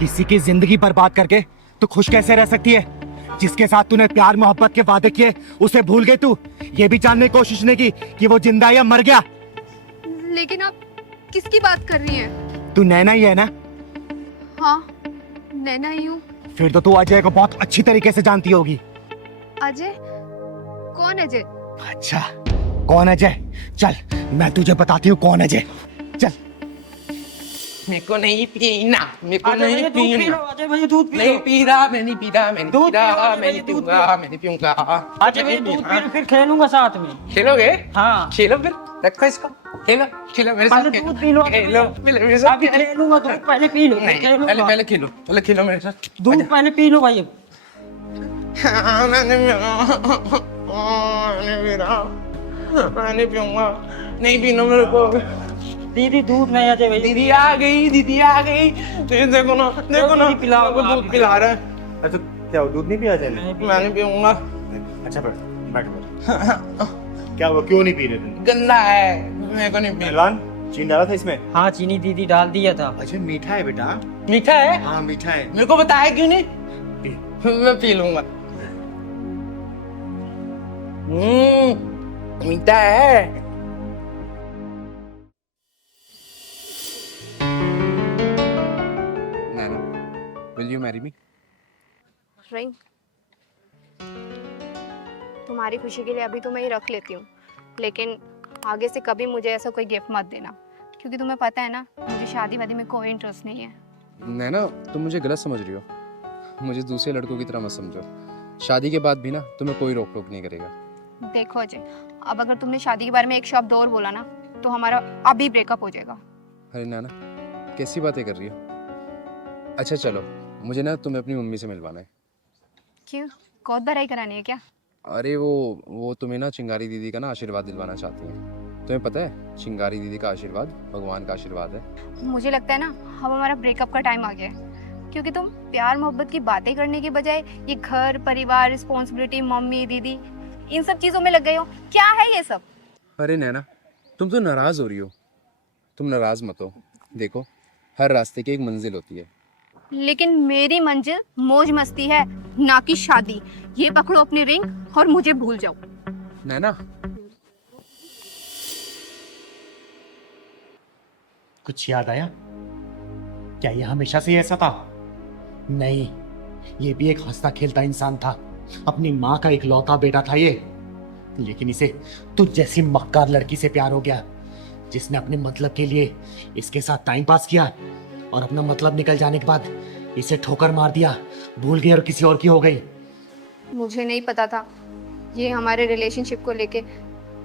किसी की जिंदगी बर्बाद करके तू खुश कैसे रह सकती है? जिसके साथ तूने प्यार मोहब्बत के वादे किए उसे भूल गई तू। ये भी जानने की कोशिश नहीं की कि वो जिंदा है या मर गया। लेकिन आप किसकी बात कर रही हैं? तू नैना ही है ना? हाँ, नैना ही हूँ। फिर तो तू अजय को बहुत अच्छी तरीके से जानती होगी। अजय? कौन अजय? अच्छा, कौन अजय? चल मैं तुझे बताती हूँ कौन अजय। चल। मेरे को नहीं पीना, मेरे को अजय नहीं भैया दूध पी पीना। लो, अजय भैया दूध पी लो। नहीं पी रहा, मैं नहीं पी रहा, मैं नहीं दूध पी रहा, पी लो, मैं नहीं दूध पीऊंगा, मैं नहीं पीऊंगा। अजय भैया दूध पी लो, फिर खेलूंगा साथ में। खेलोगे? हाँ। खेलो फिर, रखो इसको। खेलो, खेलो मेरे साथ। पहले दूध पी लो। खेलो, मेरे साथ। अभी खेलूंगा, दूध पहले पी लो, नहीं, खेलूंगा। पहले खेलो, पहले खेलो मेरे साथ। दूध पहले पी लो भाई। मैंने पीऊंगा, नहीं पीना मेरे को। दीदी दूध नहीं, अजय भैया। दीदी आ गई, दीदी आ गई। देखो ना, देखो ना, दीदी पिलाओ, मेरे को दूध पिला रहा है। अच्छा क्या दूध नहीं पिया जाए? मैं नहीं पीऊंगा। अच्छा बैठ बैठ। क्या हुआ, क्यों नहीं पी रहे थे? गंदा है, मेरे को नहीं पीना। पहलवान, चीनी डाला था इसमें? हाँ, चीनी दीदी डाल दिया था। अच्छा मीठा है बेटा। मीठा है? हाँ मीठा है। मेरे को बताया क्यों नहीं? मैं पी लूंगा। मीठा है। Nana, will you marry me? Ring, तुम्हारी खुशी के लिए अभी तो मैं ये रख लेती हूँ, लेकिन आगे से कभी मुझे ऐसा कोई गिफ्ट मत देना, क्योंकि तुम्हें पता है ना मुझे शादी वादी में कोई इंटरेस्ट नहीं है। नैना, तुम मुझे गलत समझ रही हो। मुझे दूसरे लड़कों की तरह मत समझो। शादी के बाद भी ना तुम्हें कोई रोक टोक नहीं करेगा। देखो अजय, अब अगर तुमने शादी के बारे में एक शब्द और बोला ना तो हमारा अभी ब्रेकअप हो जाएगा। अरे नैना, कैसी बातें कर रही हो? अच्छा चलो, मुझे ना तुम्हें अपनी मम्मी से मिलवाना है। क्यों, कौत भराई करानी है क्या? अरे वो तुम्हें ना चिंगारी दीदी का ना आशीर्वाद दिलवाना चाहती हैं। तुम्हें पता है, चिंगारी दीदी का आशीर्वाद भगवान का आशीर्वाद है। मुझे लगता है ना अब हमारा ब्रेकअप का टाइम आ गया है, क्योंकि तुम प्यार मोहब्बत की बातें करने के बजाय ये घर परिवार रिस्पॉन्सिबिलिटी मम्मी दीदी इन सब चीजों में लग गए हो। क्या है ये सब? अरे नैना, तुम तो नाराज़ हो रही हो। तुम नाराज़ मत हो। देखो, हर रास्ते की एक मंजिल होती है। लेकिन मेरी मंजिल मौज मस्ती है, ना कि शादी। ये पकड़ो अपनी रिंग और मुझे भूल जाओ। नैना, कुछ याद आया? क्या ये हमेशा से ऐसा था? नहीं, ये भी एक हंसता खेलता इंसान था। अपनी माँ का इकलौता बेटा था ये। लेकिन इसे तुझ जैसी मक्कार लड़की से प्यार हो गया, जिसने अपने मतलब के लिए इसके साथ टाइम पास किया और अपना मतलब निकल जाने के बाद इसे ठोकर मार दिया, भूल गई और किसी और की हो गई। मुझे नहीं पता था ये हमारे रिलेशनशिप को लेके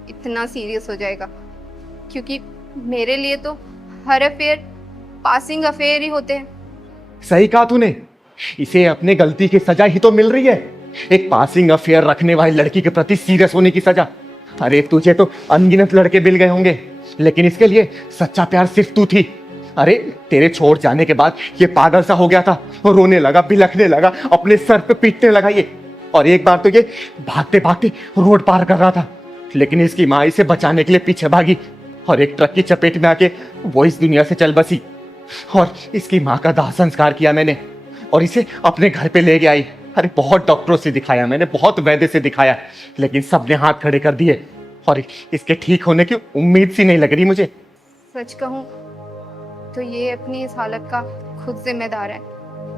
इतना सीरियस हो जाएगा, क्योंकि मेरे लिए तो हर अफेयर पासिंग अफेयर ही होते हैं। सही कहा तूने, इसे अपने गलती की सजा ही तो मिल रही है। एक पासिंग अफेयर रखने वाली लड़की के प्रति सीरियस होने की सजा। अरे तुझे तो अनगिनत लड़के मिल गए होंगे, लेकिन इसके लिए सच्चा प्यार सिर्फ तू थी। अरे तेरे छोड़ जाने के बाद ये पागल सा हो गया था, रोने लगा, बिलखने लगा, अपने सर पे पीटने लगा ये। और एक बार तो ये भागते भागते रोड पार कर रहा था, लेकिन इसकी माँ इसे बचाने के लिए पीछे भागी और एक ट्रक की चपेट में आके वो इस दुनिया से चल बसी। और इसकी माँ का दाह संस्कार किया मैंने और इसे अपने घर पे ले गया आई। अरे बहुत डॉक्टरों से दिखाया मैंने, बहुत वैद्य से दिखाया, लेकिन सबने हाथ खड़े कर दिए और इसके ठीक होने की उम्मीद सी नहीं लग रही मुझे। सच कहूँ तो ये अपनी इस हालत का खुद जिम्मेदार है,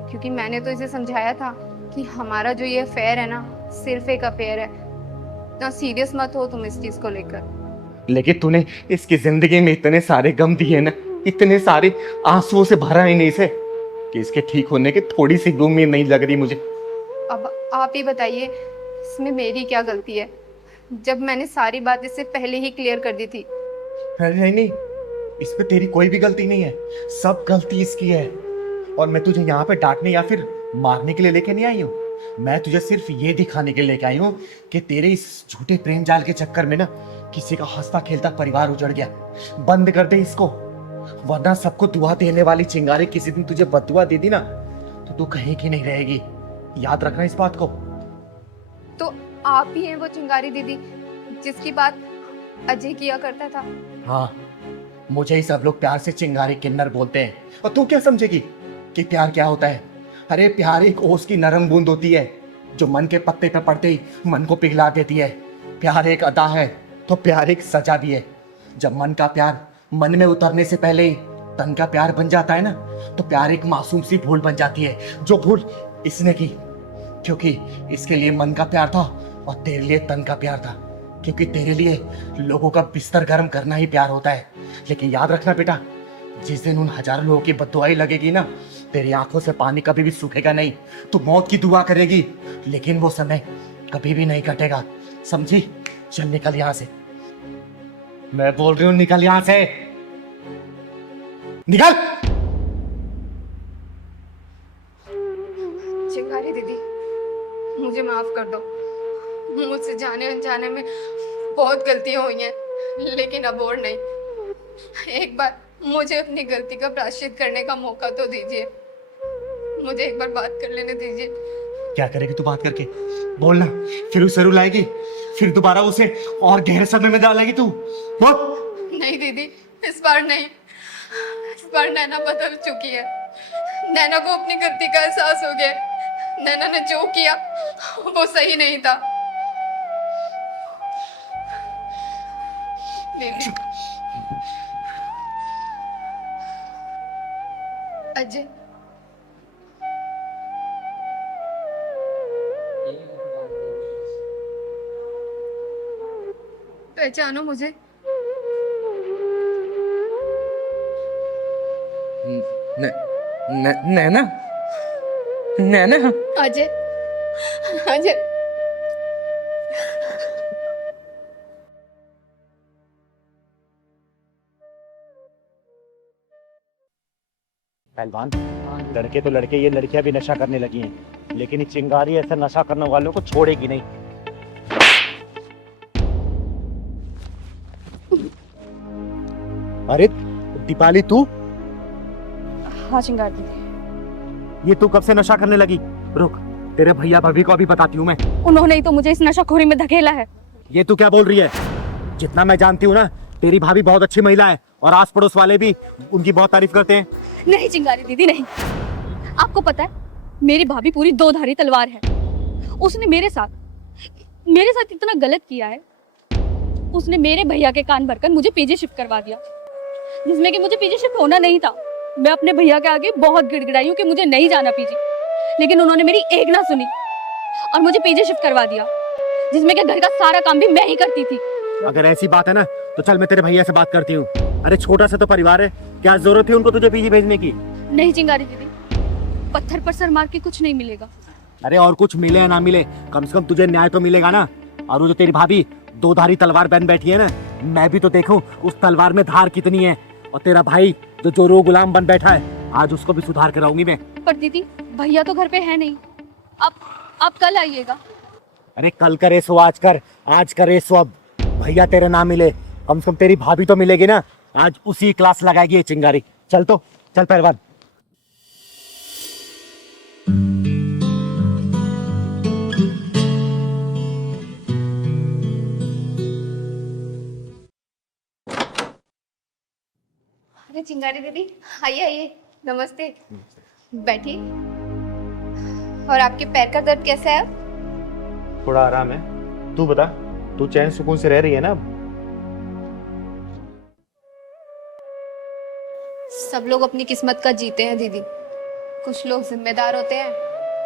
क्योंकि मैंने तो इसे समझाया था कि हमारा जो ये अफेयर है ना सिर्फ एक अफेयर है, ना सीरियस मत हो तुम इस चीज को लेकर। लेकिन तूने इसकी जिंदगी में इतने सारे गम दिए ना, इतने सारे आंसुओं से भरा ही नहीं इसे, कि इसके ठीक होने की थोड़ी सी उम्मीद नहीं लग रही मुझे। अब आप ही बताइए इसमें मेरी क्या गलती है, जब मैंने सारी बात इससे पहले ही क्लियर कर दी थी। नहीं नहीं, इसमें तेरी कोई भी गलती नहीं है, सब गलती इसकी है। और मैं तुझे यहाँ पे डांटने या फिर मारने के लिए लेके नहीं आई हूँ, मैं तुझे सिर्फ ये दिखाने के लिए लेके आई हूँ कि तेरे इस झूठे प्रेम जाल के चक्कर में ना किसी का हंसता खेलता परिवार उजड़ गया। बंद कर दे इसको, वरना सबको दुआ देने वाली चिंगारी किसी दिन तुझे बददुआ दे दी ना तो तू कहीं की नहीं रहेगी। याद रखना इस बात को। तो आप ही हैं वो चिंगारी दीदी जिसकी बात अजय किया करता था? हाँ, मुझे ही सब लोग प्यार से चिंगारी किन्नर बोलते हैं। और तू क्या समझेगी कि प्यार क्या होता है। अरे प्यार एक ओस की नरम बूंद होती है जो मन के पत्ते पे पड़ते ही मन को पिघला देती है। प्यार एक अदा है तो प्यार एक सजा भी है। जब मन का प्यार मन में उतरने से पहले ही तन का प्यार बन जाता है ना, तो प्यार एक मासूम सी भूल बन जाती है, जो भूल इसने की क्योंकि इसके लिए मन का प्यार था और तेरे लिए तन का प्यार था, क्योंकि तेरे लिए लोगों का बिस्तर गर्म करना ही प्यार होता है। लेकिन याद रखना बेटा, जिस दिन उन हजारों लोगों की बददुआई लगेगी ना, तेरी आंखों से पानी कभी भी सूखेगा नहीं। तू मौत की दुआ करेगी लेकिन वो समय कभी भी नहीं कटेगा, समझी? चल निकल यहां से, मैं बोल रही हूं निकल यहां से, निकल। चिंगारी दीदी, मुझे माफ कर दो। मुझसे जाने अनजाने में बहुत गलतियां हुई हैं, लेकिन अब और नहीं। एक बार मुझे अपनी गलती का प्रायश्चित करने का मौका तो दीजिए। मुझे एक बार बात कर लेने दीजिए। क्या करेगी तू बात करके? बोलना, फिर उसे रुलाएगी, फिर दोबारा उसे और गहरे सदमे में डालेगी तू? बोल। नहीं दीदी, इस बार नहीं। इस बार नैना बदल चुकी है। नैना को अपनी गलती का एहसास हो गया। नैना ने जो किया वो सही नहीं था। दीदी, अजय, पहचानो मुझे? नैना, नैना, अजय, अजय, पहलवान, लड़के तो लड़के, ये लड़कियां भी नशा करने लगी हैं, लेकिन ये चिंगारी ऐसे नशा करने वालों को छोड़ेगी नहीं। अरे दीपाली, तू? हाँ चिंगारी दीदी। ये तू कब से नशा करने लगी? रुक, तेरे भैया भाभी को अभी बताती हूँ मैं। उन्होंने ही तो मुझे इस नशाखोरी में धकेला है। ये तू क्या बोल रही है? जितना मैं जानती हूँ ना, तेरी भाभी बहुत अच्छी महिला है और आस पड़ोस वाले भी उनकी बहुत तारीफ करते हैं। नहीं चिंगारी दीदी, नहीं। आपको पता है, मेरी भाभी पूरी दो धारी तलवार है। उसने मेरे साथ इतना गलत किया है। उसने मेरे भैया के कान भरकर मुझे पीजी शिफ्ट करवा दिया, जिसमें कि मुझे पीजी शिफ्ट होना नहीं था। मैं अपने भैया के आगे बहुत गिड़गिड़ाई हूँ कि मुझे नहीं जाना पीजी, लेकिन उन्होंने मेरी एक ना सुनी और मुझे पीजी शिफ्ट करवा दिया, जिसमें कि घर का सारा काम भी मैं ही करती थी। अगर ऐसी बात है ना, तो चल मैं तेरे भैया से बात करती हूँ। अरे छोटा सा तो परिवार है, क्या जरूरत थी उनको तुझे पीजी भेजने की? नहीं चिंगारी दीदी, पत्थर पर सर मार के कुछ नहीं मिलेगा। अरे और कुछ मिले या ना मिले, कम से कम तुझे न्याय तो मिलेगा ना। और वो जो तेरी भाभी दो धारी तलवार बन बैठी है ना, मैं भी तो देखूं उस तलवार में धार कितनी है। और तेरा भाई जो चोरों गुलाम बन बैठा है, आज उसको भी सुधार कराऊंगी मैं। पर दीदी, भैया तो घर पे है नहीं। आप कल आइएगा। अरे कल करे सो आज कर, आज करे सो अब। भैया तेरे ना मिले, कम से कम तेरी भाभी तो मिलेगी ना। आज उसी क्लास लगाएगी ये चिंगारी। चल तो चल पहलवान। अरे चिंगारी दीदी, आइए आइए, नमस्ते। बैठिए। और आपके पैर का दर्द कैसा है अब? थोड़ा आराम है। तू बता, तू चैन सुकून से रह रही है ना? सब लोग अपनी किस्मत का जीते हैं दीदी। कुछ लोग जिम्मेदार होते हैं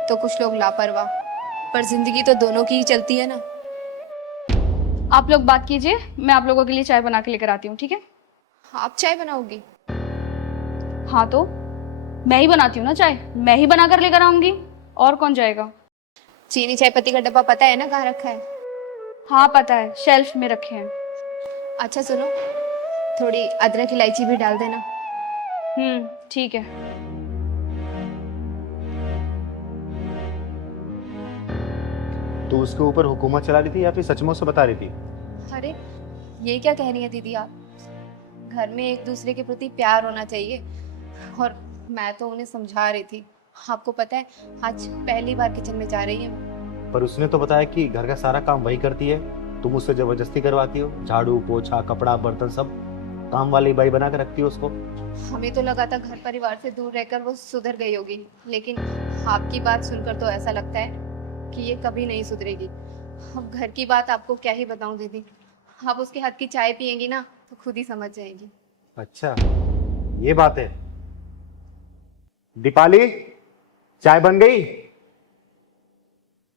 तो कुछ लोग लापरवाह, पर जिंदगी तो दोनों की ही चलती है ना। आप लोग बात कीजिए, मैं आप लोगों के लिए चाय बना के लेकर आती हूँ, ठीक है? आप चाय बनाओगी? हाँ तो मैं ही बनाती हूँ ना चाय, मैं ही बना कर लेकर आऊंगी, और कौन जाएगा? चीनी चाय पत्ती का डब्बा पता है ना कहाँ रखा है? हाँ पता है, शेल्फ में रखे हैं। अच्छा सुनो, थोड़ी अदरक इलायची भी डाल देना। ठीक है। तू उसके ऊपर हुकूमत चला रही थी या फिर सचमुच से बता रही थी? अरे ये क्या कह रही है दीदी आप? घर में एक दूसरे के प्रति प्यार होना चाहिए, और मैं तो उन्हें समझा रही थी। आपको पता है, आज पहली बार किचन में जा रही है। पर उसने तो बताया कि घर का सारा काम वही करती है, तुम उससे जबरदस्ती करवाती हो, झाड़ू पोछा कपड़ा बर्तन सब। काम वाली बाई बना के रखती हो उसको। हमें तो लगा था घर परिवार से दूर रहकर वो सुधर गई होगी, लेकिन आपकी बात सुनकर तो ऐसा लगता है कि ये कभी नहीं सुधरेगी। अब घर की बात आपको क्या ही बताऊं दीदी, आप उसके हाथ की चाय पियेंगी ना तो खुद ही समझ जाएंगी। अच्छा ये बात है। दीपाली, चाय बन गई?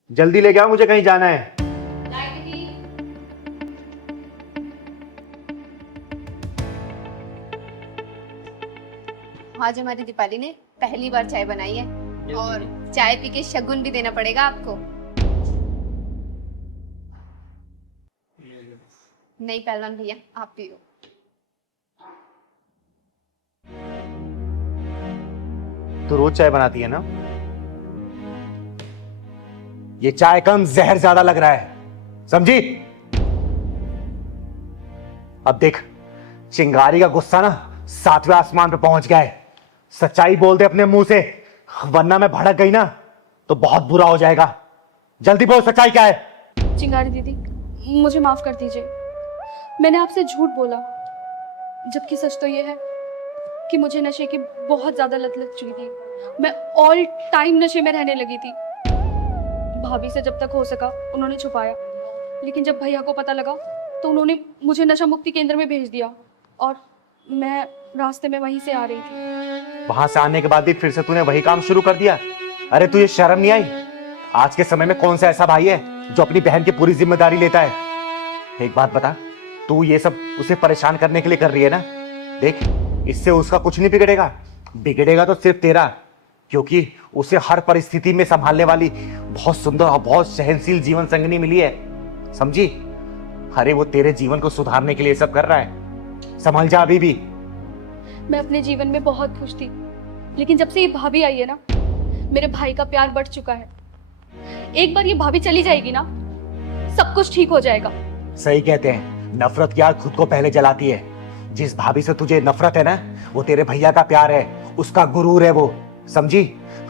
जल्दी ले आओ, मुझे कहीं जाना है। आज हमारी दीपाली ने पहली बार चाय बनाई है और चाय पी के शगुन भी देना पड़ेगा आपको। नहीं पहलवान भैया, आप पियो। तो रोज चाय बनाती है ना? ये चाय कम जहर ज्यादा लग रहा है, समझी? अब देख, चिंगारी का गुस्सा ना 7वें आसमान पे पहुंच गया है। सच्चाई बोल दे अपने मुंह से, वरना मैं भड़क गई ना तो बहुत बुरा हो जाएगा। जल्दी बोल, सच्चाई क्या है? चिंगारी दीदी, मुझे माफ कर दीजिए। मैंने आपसे झूठ बोला, जबकि सच तो ये है कि मुझे नशे की बहुत ज्यादा लत लग चुकी थी। मैं ऑल टाइम नशे में रहने लगी थी। भाभी से जब तक हो सका उन्होंने छुपाया, लेकिन जब भैया को पता लगा तो उन्होंने मुझे नशा मुक्ति केंद्र में भेज दिया और मैं रास्ते में वहीं से आ रही थी। वहां से आने के बाद भी फिर से तूने वही काम शुरू कर दिया? अरे तुझे शर्म नहीं आई? आज के समय में कौन सा ऐसा भाई है जो अपनी बहन की पूरी जिम्मेदारी लेता है? एक बात बता, तू ये सब उसे परेशान करने के लिए कर रही है ना? देख, इससे उसका कुछ नहीं बिगड़ेगा, बिगड़ेगा तो सिर्फ तेरा, क्योंकि उसे हर परिस्थिति में संभालने वाली बहुत सुंदर और बहुत सहनशील जीवन संगनी मिली है, समझी? अरे वो तेरे जीवन को सुधारने के लिए सब कर रहा है, संभल जा अभी भी। मैं अपने जीवन में बहुत खुश थी, लेकिन जब से ये भाभी आई है ना, मेरे भाई का प्यार बढ़ चुका है। एक बार ये भाभी चली जाएगी ना, सब कुछ ठीक हो जाएगा। सही कहते हैं, नफरत की आग खुद को पहले जलाती है। जिस भाभी से तुझे नफरत है ना, वो तेरे भैया का प्यार है, उसका गुरूर है वो, समझी?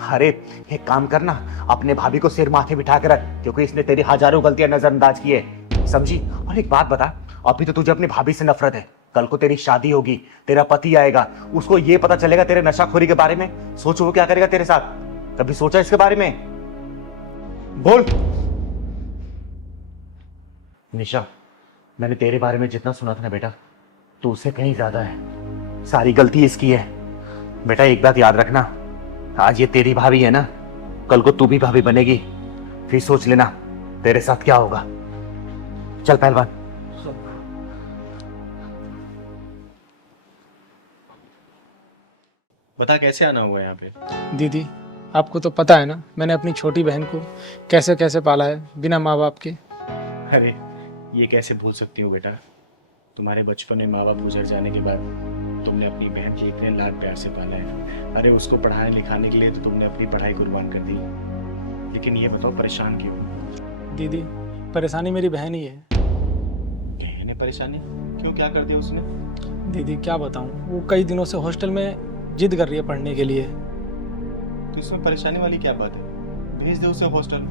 अरे एक काम करना, अपने भाभी को सिर माथे बिठा के रख, क्योंकि इसने तेरी हजारों गलतियां नजरअंदाज की है, समझी? और एक बात बता, अभी तो तुझे अपनी भाभी से नफरत है, कल को तेरी शादी होगी, तेरा पति आएगा, उसको ये पता चलेगा तेरे नशाखोरी के बारे में, सोचो वो क्या करेगा तेरे साथ? कभी सोचा इसके बारे में? बोल। निशा, मैंने तेरे बारे में जितना सुना था ना बेटा, तू उससे कहीं ज्यादा है। सारी गलती इसकी है। बेटा एक बात याद रखना, आज ये तेरी भाभी है ना, कल को तू भी भाभी बनेगी, फिर सोच लेना तेरे साथ क्या होगा। चल पहलवान। बता कैसे आना हुआ यहाँ पे? दीदी, आपको तो पता है ना, मैंने अपनी छोटी बहन को कैसे कैसे पाला है बिना माँ बाप के। अरे ये कैसे भूल सकती हूँ बेटा? तुम्हारे बचपन में माँ बाप गुजर जाने के बाद तुमने अपनी बहन के इतने लाड प्यार से पाला है। अरे उसको पढ़ाने लिखाने के लिए तो तुमने अपनी पढ़ाई कुर्बान कर दी। लेकिन ये बताओ परेशान क्यों? दीदी, परेशानी मेरी बहन ही है। बहन है परेशानी? क्यों, क्या कर दिया उसने? दीदी क्या बताऊँ, वो कई दिनों से हॉस्टल में जिद कर रही है पढ़ने के लिए। तो इसमें परेशानी वाली क्या बात है? भेज दे उसे हॉस्टल।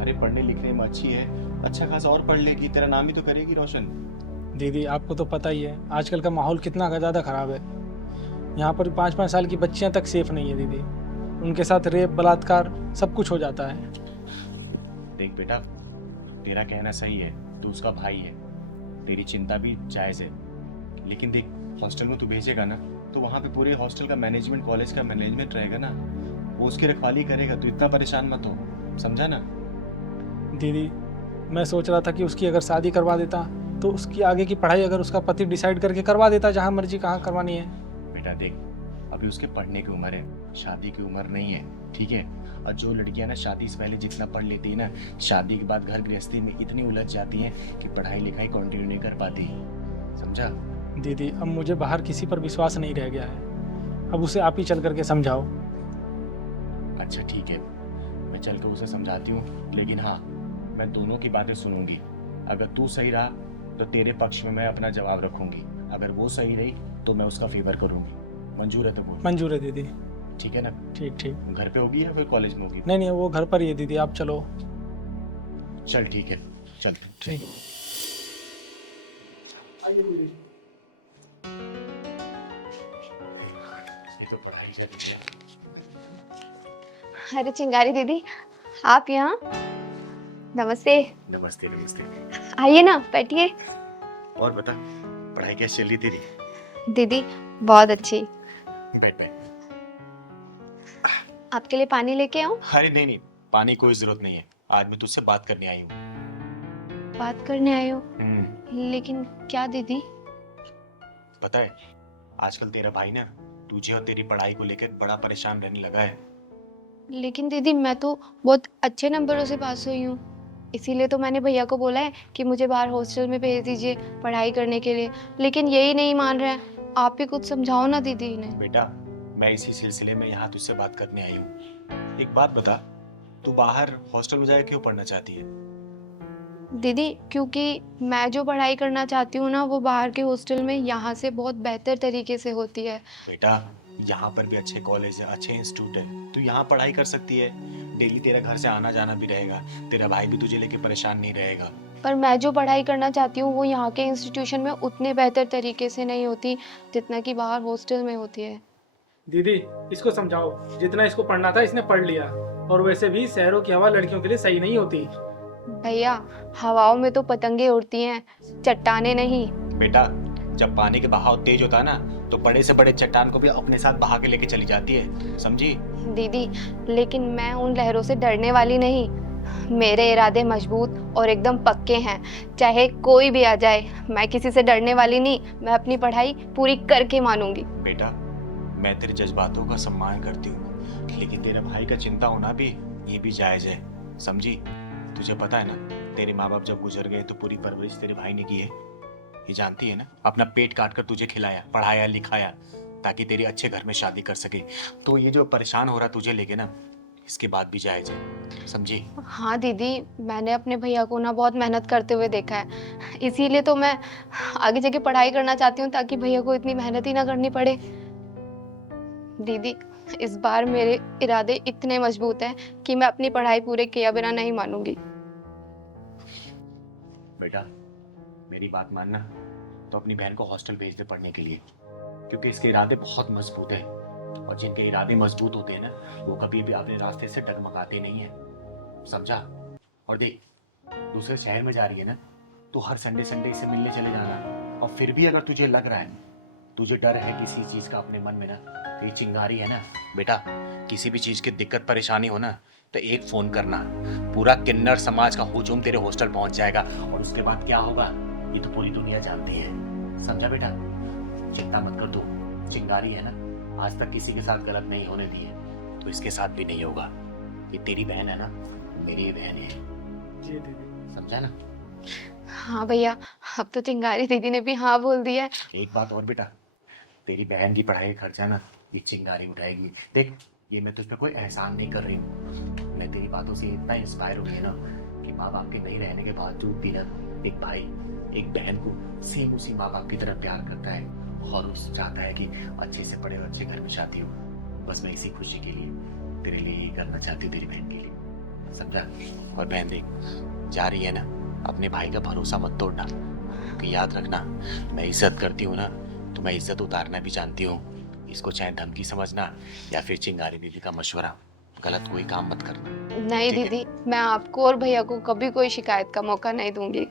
अरे पढ़ने लिखने में अच्छी है, अच्छा खासा और पढ़ लेगी, तेरा नाम ही तो करेगी रोशन। दीदी आपको तो पता ही है आजकल का माहौल कितना ज़्यादा ख़राब है। यहाँ पर 5-5 साल की बच्चियाँ तक सेफ नहीं है दीदी, उनके साथ रेप बलात्कार सब कुछ हो जाता है। देख बेटा, तेरा कहना सही है, तू उसका भाई है, तेरी चिंता भी जायज़ है। लेकिन देख, हॉस्टल में तू भेजेगा ना, तो वहाँ पे पूरे हॉस्टल का मैनेजमेंट, कॉलेज का मैनेजमेंट रहेगा ना, वो उसकी रखवाली करेगा। तू इतना परेशान मत हो, समझा ना? दीदी मैं सोच रहा था कि उसकी अगर शादी करवा देता तो उसकी आगे की पढ़ाई अगर उसका पति डिसाइड करके करवा देता, जहाँ मर्जी कहाँ करवानी है। बेटा देख, अभी उसके पढ़ने की उम्र है, शादी की उम्र नहीं है, ठीक है? और जो लड़कियां ना शादी से पहले जितना पढ़ लेती है ना, शादी के बाद घर गृहस्थी में इतनी उलझ जाती हैं कि पढ़ाई लिखाई कंटिन्यू नहीं कर पाती, समझा? दीदी अब मुझे बाहर किसी पर विश्वास नहीं रह गया है, अब उसे आप ही चल करके समझाओ। अच्छा ठीक है, मैं चल कर उसे समझाती हूँ, लेकिन हाँ, मैं दोनों की बातें सुनूंगी। अगर तू सही रहा तो तेरे पक्ष में मैं अपना जवाब रखूंगी, अगर वो सही रही तो मैं उसका फेवर करूंगी। मंजूर है तो बोल। मंजूर है दीदी। ठीक है ना? ठीक ठीक। घर पे होगी या फिर कॉलेज में होगी? नहीं नहीं, वो घर पर ही है दीदी, आप चलो। चल ठीक है, चल। ठीक। अरे चिंगारी दीदी, आप यहाँ? नमस्ते। नमस्ते नमस्ते। आइए ना, बैठिए। और बता, पढ़ाई कैसी चल रही तेरी? दीदी बहुत अच्छी। बैठ बैठ। आपके लिए पानी लेके आऊं? अरे नहीं नहीं, पानी कोई जरूरत नहीं है। आज मैं तुझसे बात करने आई हूँ। बात करने आए हो? लेकिन क्या दीदी? पता है, आजकल तेरा भाई ना तुझे और तेरी पढ़ाई को लेकर बड़ा परेशान रहने लगा है। लेकिन दीदी मैं तो बहुत अच्छे नंबरों से पास हुई हूँ, इसीलिए तो मैंने भैया को बोला है कि मुझे बाहर हॉस्टल में भेज दीजिए पढ़ाई करने के लिए, लेकिन यही नहीं मान रहे हैं। आप ही कुछ समझाओ ना दीदी इन्हें। बेटा, मैं इसी सिलसिले में यहाँ तुझसे बात करने आई हूँ। एक बात बता, तू बाहर हॉस्टल में जाकर क्यों पढ़ना चाहती है? दीदी क्योंकि मैं जो पढ़ाई करना चाहती हूँ ना, वो बाहर के हॉस्टल में यहाँ से बहुत बेहतर तरीके से होती है। बेटा, यहाँ पर भी अच्छे कॉलेज है, अच्छे इंस्टीट्यूट है, तू यहाँ पढ़ाई कर सकती है। डेली तेरा घर से आना जाना भी रहेगा, तेरा भाई भी तुझे लेके परेशान नहीं रहेगा। पर मैं जो पढ़ाई करना चाहती हूँ वो यहाँ के इंस्टीट्यूशन में उतने बेहतर तरीके से नहीं होती जितना कि बाहर हॉस्टल में होती है। दीदी इसको समझाओ, जितना इसको पढ़ना था इसने पढ़ लिया, और वैसे भी शहरों की हवा लड़कियों के लिए सही नहीं होती। भैया, हवाओं में तो पतंगे उड़ती हैं, चट्टाने नहीं। बेटा, जब पानी के बहाव तेज होता है ना, तो बड़े से बड़े चट्टान को भी अपने साथ बहा के लेके चली जाती है, समझी? दीदी लेकिन मैं उन लहरों से डरने वाली नहीं, मेरे इरादे मजबूत और एकदम पक्के हैं। चाहे कोई भी आ जाए, मैं किसी से डरने वाली नहीं, मैं अपनी पढ़ाई पूरी करके मानूंगी। बेटा, मैं तेरे जज्बातों का सम्मान करती हूँ, लेकिन तेरे भाई का चिंता होना भी ये भी जायज है, समझी? तुझे पता है ना, तेरे माँ बाप जब गुजर गए तो पूरी परवरिश तेरे भाई ने की है, ये जानती है ना? अपना पेट काट कर तुझे खिलाया, पढ़ाया, लिखाया, ताकि तेरी अच्छे घर में शादी कर सके। तो ये जो परेशान हो रहा तुझे लेके ना, इसके बाद भी जायज है, समझी? हाँ दीदी, मैंने अपने भैया को ना बहुत मेहनत करते हुए देखा है, इसीलिए तो मैं आगे जाके पढ़ाई करना चाहती हूँ ताकि भैया को इतनी मेहनत ही ना करनी पड़े। दीदी इस बार मेरे इरादे इतने मजबूत हैं कि मैं अपनी पढ़ाई पूरे किया बिना नहीं मानूंगी। बेटा, मेरी बात मानना, तो अपनी बहन को हॉस्टल भेज दे पढ़ने के लिए, क्योंकि इसके इरादे बहुत मजबूत हैं, और जिनके इरादे मजबूत होते हैं ना, वो कभी भी अपने रास्ते से डगमगाते नहीं है, समझा? और देख, दूसरे शहर में जा रही है ना, तो हर संडे संडे इसे मिलने चले जाना। और फिर भी अगर तुझे लग रहा है, तुझे डर है किसी चीज का अपने मन में ना, तो ये चिंगारी है ना बेटा, किसी भी चीज की दिक्कत परेशानी हो ना, तो एक फोन करना, पूरा किन्नर समाज का हुजूम तेरे हॉस्टल पहुंच जाएगा, और उसके बाद क्या होगा ये तो पूरी दुनिया जानती है, समझा बेटा? चिंता मत कर, तू चिंगारी है ना, आज तक किसी के साथ गलत नहीं होने दी है, तो इसके साथ भी नहीं होगा। ये तेरी बहन है ना, मेरी ये बहन है, जी दीदी। समझा ना? हाँ भैया, अब तो चिंगारी दीदी ने भी हाँ बोल दिया है। एक बात और बेटा, तेरी बहन की पढ़ाई का खर्चा ना ये चिंगारी उठाएगी। देख, ये मैं तुझ पे कोई एहसान नहीं कर रही हूँ, मैं तेरी बातों से इतना इंस्पायर हुई है ना कि माँ बाप के नहीं रहने के बावजूद भी ना एक भाई एक बहन को सेम उसी माँ बाप की तरह प्यार करता है, और उस चाहता है कि अच्छे से पढ़े और अच्छे घर में शादी हो। बस मैं इसी खुशी के लिए तेरे लिए ये करना चाहती हूँ, तेरी बहन के लिए, समझा? और बहन देख, जा रही है ना, अपने भाई का भरोसा मत तोड़ना, क्योंकि याद रखना, मैं इज्जत करती हूँ ना, तो मैं इज्जत उतारना भी जानती हूँ। इसको चाहे धमकी समझना या फिर चिंगारी दीदी का मशवरा, गलत कोई काम मत करना। नहीं ठीक है? दीदी, मैं आपको और भैया को कभी कोई शिकायत का मौका नहीं दूंगी।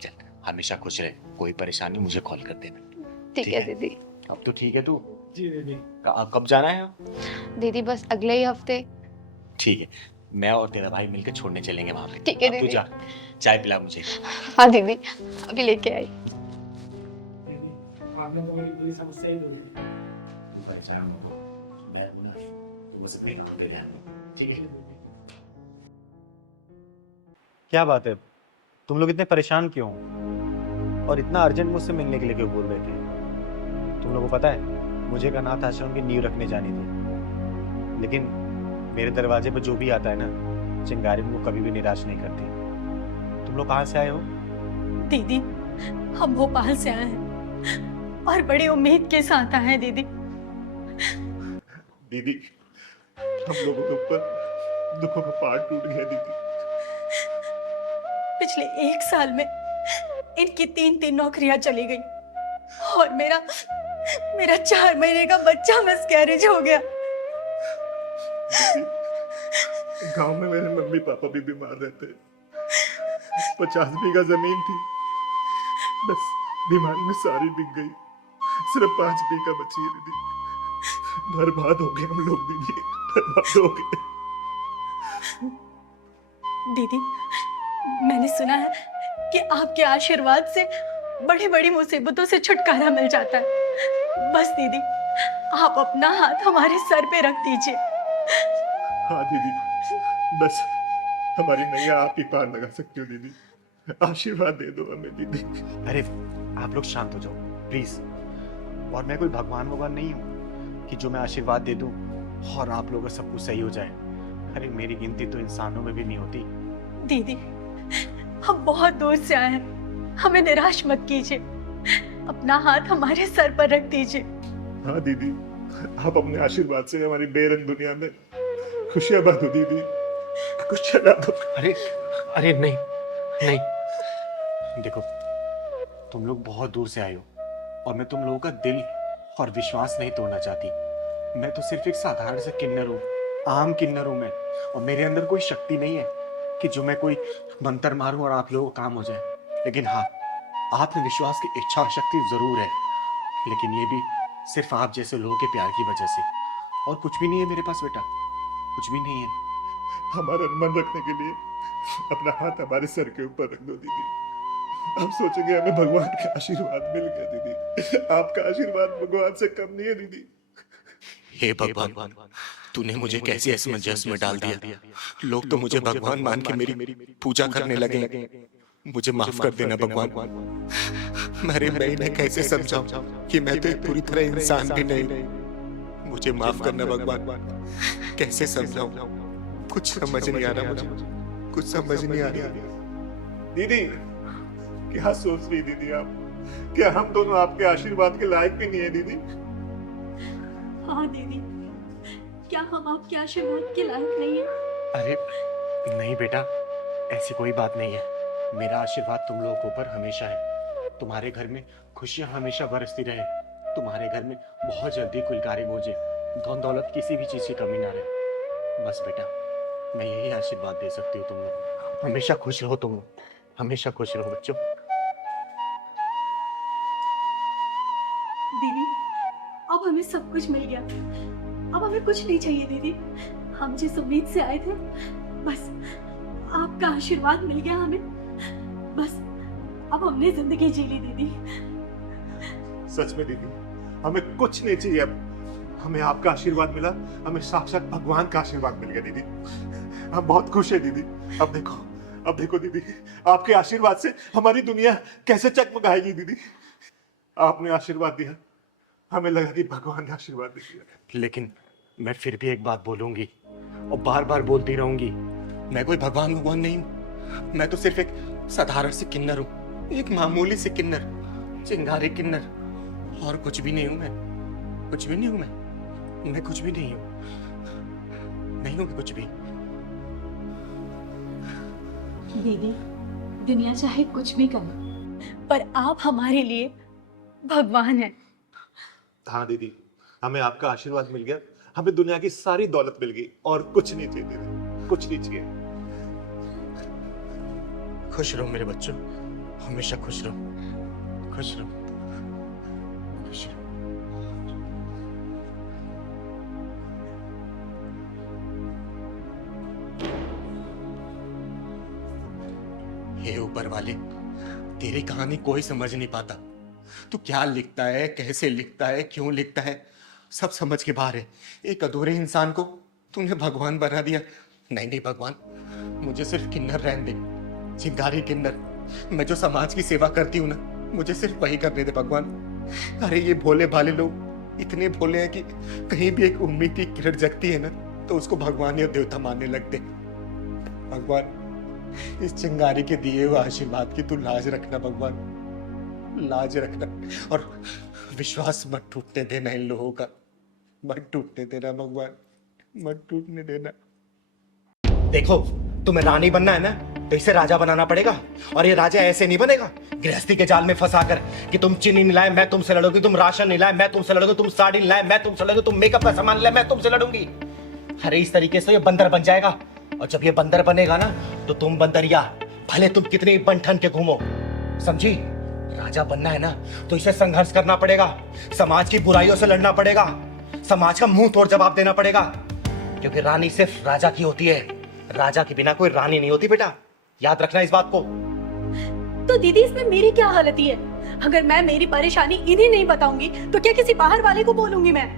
चल, हमेशा खुश रहे, कोई परेशानी मुझे कॉल कर देना। ठीक है दीदी। अब तो ठीक है तू? जी दीदी। कब जाना है? दीदी बस अगले ही हफ्ते। ठीक है, मैं और तेरा भाई मिलकर छोड़ने चलेंगे वहां पे। ठीक है अब तू दीदी। जा, चाय पिला मुझे। हाँ दीदी, अभी लेके आई। आपने तो मेरी पूरी समस्या ही दूर की। तू पहचान हो, मैं हूं ना, मुझसे बेटा हो तेरे यहाँ, ठीक है? क्या बात है, तुम लोग इतने परेशान क्यों हो? और इतना अर्जेंट मुझसे मिलने के लिए क्यों बोल रहे थे? तुम लोगों को पता है, मुझे एक अनाथ आश्रम की नींव रखने जानी थी, लेकिन मेरे दरवाजे पर जो भी आता है ना, चिंगारी मुझको कभी भी निराश नहीं करती। तुम लोग कहाँ से आए हो? दीदी, हम भोपाल से आए हैं और बड़ी उम्मीद के साथ आए हैं दीदी। दीदी, हम लोगों के ऊपर दुखों का पहाड़ टूट गया दीदी। पिछले 1 साल में इनकी 3 नौकरियां चली गई और मेरा मेरा 4 महीने का बच्चा मिसकैरेज हो गया। गांव में मेरे मम्मी पापा भी बीमार रहते। 50 बीघा जमीन थी, बस बीमारी में सारी बिक गई। सिर्फ 5 बीघा बची है दीदी। बर्बाद हो गए हम लोग दीदी, बर्बाद हो गए। दीदी, मैंने सुना है कि आपके आशीर्वाद से बड़ी बड़ी मुसीबतों से छुटकारा मिल जाता है। बस दीदी, आप अपना हाथ हमारे सर पे रख दीजिए। हाँ दीदी, बस हमारी नैया आप ही पार लगा सकती हो दीदी। आशीर्वाद दे दो हमें दीदी। अरे आप लोग शांत हो जाओ प्लीज। और मैं कोई भगवान भगवान नहीं हूँ कि जो मैं आशीर्वाद दे दूं और आप लोगों का सब कुछ सही हो जाए। अरे मेरी गिनती तो इंसानों में भी नहीं होती। दीदी, हम बहुत दूर से आए हैं, हमें निराश मत कीजिए। अपना हाथ हमारे सर पर रख दीजिए। हाँ दीदी, आप अपने आशीर्वाद से हमारी बेरंग दुनिया में खुशियां बांटो दीदी, कुछ चला दो। अरे नहीं नहीं, देखो तुम लोग बहुत दूर से आए हो और मैं तुम लोगों का दिल और विश्वास नहीं तोड़ना चाहती। मैं तो सिर्फ एक साधारण सा किन्नर हूँ, आम किन्नर हूँ मैं। और मेरे अंदर कोई शक्ति नहीं है कि जो मैं कोई मंत्र मारूं और आप लोगों को काम हो जाए। लेकिन हाँ, आत्मविश्वास की इच्छा और शक्ति जरूर है, लेकिन ये भी सिर्फ आप जैसे लोगों के प्यार की वजह से। और कुछ भी नहीं है मेरे पास बेटा, कुछ भी नहीं है। हमारा मन रखने के लिए अपना हाथ हमारे सर के ऊपर रख दो दीदी। आप सोचेंगे हमें भगवान का आशीर्वाद मिल गया दीदी। आपका आशीर्वाद भगवान से कम नहीं है दीदी। हे भगवान, तूने मुझे कैसे असमंजस में डाल दिया। लोग तो मुझे भगवान मान के मेरी पूजा करने लगे। मुझे माफ कर देना भगवान। मैं इन्हें कैसे समझाऊं कि मैं तो एक पूरी तरह इंसान भी नहीं। मुझे माफ करना भगवान। कैसे समझाऊं, कुछ समझ नहीं आ रहा मुझे, कुछ समझ नहीं आ रहा। दीदी, क्या सोच रही दीदी आप? क्या हम दोनों आपके आशीर्वाद के लायक भी नहीं है दीदी? हाँ दीदी, क्या हम आपके आशीर्वाद के लायक नहीं हैं? अरे नहीं बेटा, ऐसी कोई बात नहीं है। मेरा आशीर्वाद तुम लोगों के ऊपर हमेशा है। तुम्हारे घर में खुशियां हमेशा बरसती रहे। तुम्हारे घर में बहुत जल्दी कुलकारी गूंजे, धन दौलत किसी भी चीज की कमी ना रहे। बस बेटा, मैं यही आशीर्वाद दे सकती हूँ तुम लोग। हमेशा खुश रहो तुम लोग, हमेशा खुश रहो बच्चों। दीदी, अब हमें सब कुछ मिल गया। अब हमें कुछ नहीं चाहिए दीदी। हम जिस उम्मीद से आए थे, बस आपका आशीर्वाद मिल गया हमें। बस अब हमने जिंदगी जी ली दीदी। सच में दीदी, हमें कुछ नहीं चाहिए अब। हमें आपका आशीर्वाद मिला, हमें साक्षात भगवान का आशीर्वाद मिल गया दीदी। हम बहुत खुश है दीदी। अब देखो दीदी, आपके आशीर्वाद से हमारी दुनिया कैसे चकमकाएगी दीदी। आपने आशीर्वाद दिया, हमें लगा कि भगवान ने आशीर्वाद दिया। लेकिन मैं फिर भी एक बात बोलूंगी और बार बार बोलती रहूंगी। मैं कोई भगवान नहीं हूँ। मैं तो सिर्फ एक साधारण से किन्नर हूँ, एक मामूली से किन्नर, चिंगारी किन्नर। और कुछ भी नहीं हूँ मैं, कुछ भी नहीं हूँ मैं कुछ भी नहीं हूँ, नहीं हूँ मैं कुछ भी। दीदी, दुनिया चाहे कुछ भी करे, पर आप हमारे लिए भगवान हैं। हाँ दीदी, हमें आपका आशीर्वाद मिल गया। हमें दुनिया की सारी दौलत मिल गई और कुछ नहीं चाहिए दीदी, कुछ नहीं चाहिए। खुश रहो मेरे बच्चों, हमेशा खुश रहो, खुश रहो, खुश रहो। हे ऊपर वाले, तेरी कहानी कोई समझ नहीं पाता। तू क्या लिखता है, कैसे लिखता है, क्यों लिखता है, सब समझ के बाहर है। एक अधूरे इंसान को तूने भगवान बना दिया। नहीं भगवान, मुझे सिर्फ किन्नर रहने दे, चिंगारी किन्नर। मैं जो समाज की सेवा करती हूँ ना, मुझे सिर्फ वही करने दे भगवान। अरे ये भोले भाले लोग इतने भोले हैं कि कहीं भी एक उम्मीद की किरण जगती है ना, तो उसको भगवान या देवता मानने लगते। भगवान, इस चिंगारी के दिए हुए आशीर्वाद की तू लाज रखना भगवान, लाज रखना। और विश्वास मत टूटने देना इन लोगों का, मत टूटने देना भगवान, मत टूटने देना। देखो, तुम्हें रानी बनना है ना, तो इसे राजा बनाना पड़ेगा। और ये राजा ऐसे नहीं बनेगा गृहस्थी के जाल में फंसा कर कि तुम चीनी नहीं लाए मैं तुमसे लड़ूंगी, तुम राशन नहीं लाए मैं तुमसे लड़ूंगी, तुम साड़ी नहीं लाए मैं तुमसे लड़ूंगी, तुम मेकअप का सामान लाए मैं तुमसे लड़ूंगी। अरे इस तरीके से ये बंदर बन जाएगा। और जब ये बंदर बनेगा ना तो तुम बंदरिया भले तुम कितनी बन ठन के घूमो, समझी? राजा बनना है ना तो इसे संघर्ष करना पड़ेगा, समाज की बुराइयों से लड़ना पड़ेगा, समाज का मुंह तोड़ जवाब देना पड़ेगा। क्योंकि रानी सिर्फ राजा की होती है, राजा के बिना कोई रानी नहीं होती बेटा, याद रखना इस बात को। तो दीदी इसमें मेरी क्या हालत है? अगर मैं मेरी परेशानी इन्हें नहीं बताऊंगी तो क्या किसी बाहर वाले को बोलूंगी मैं?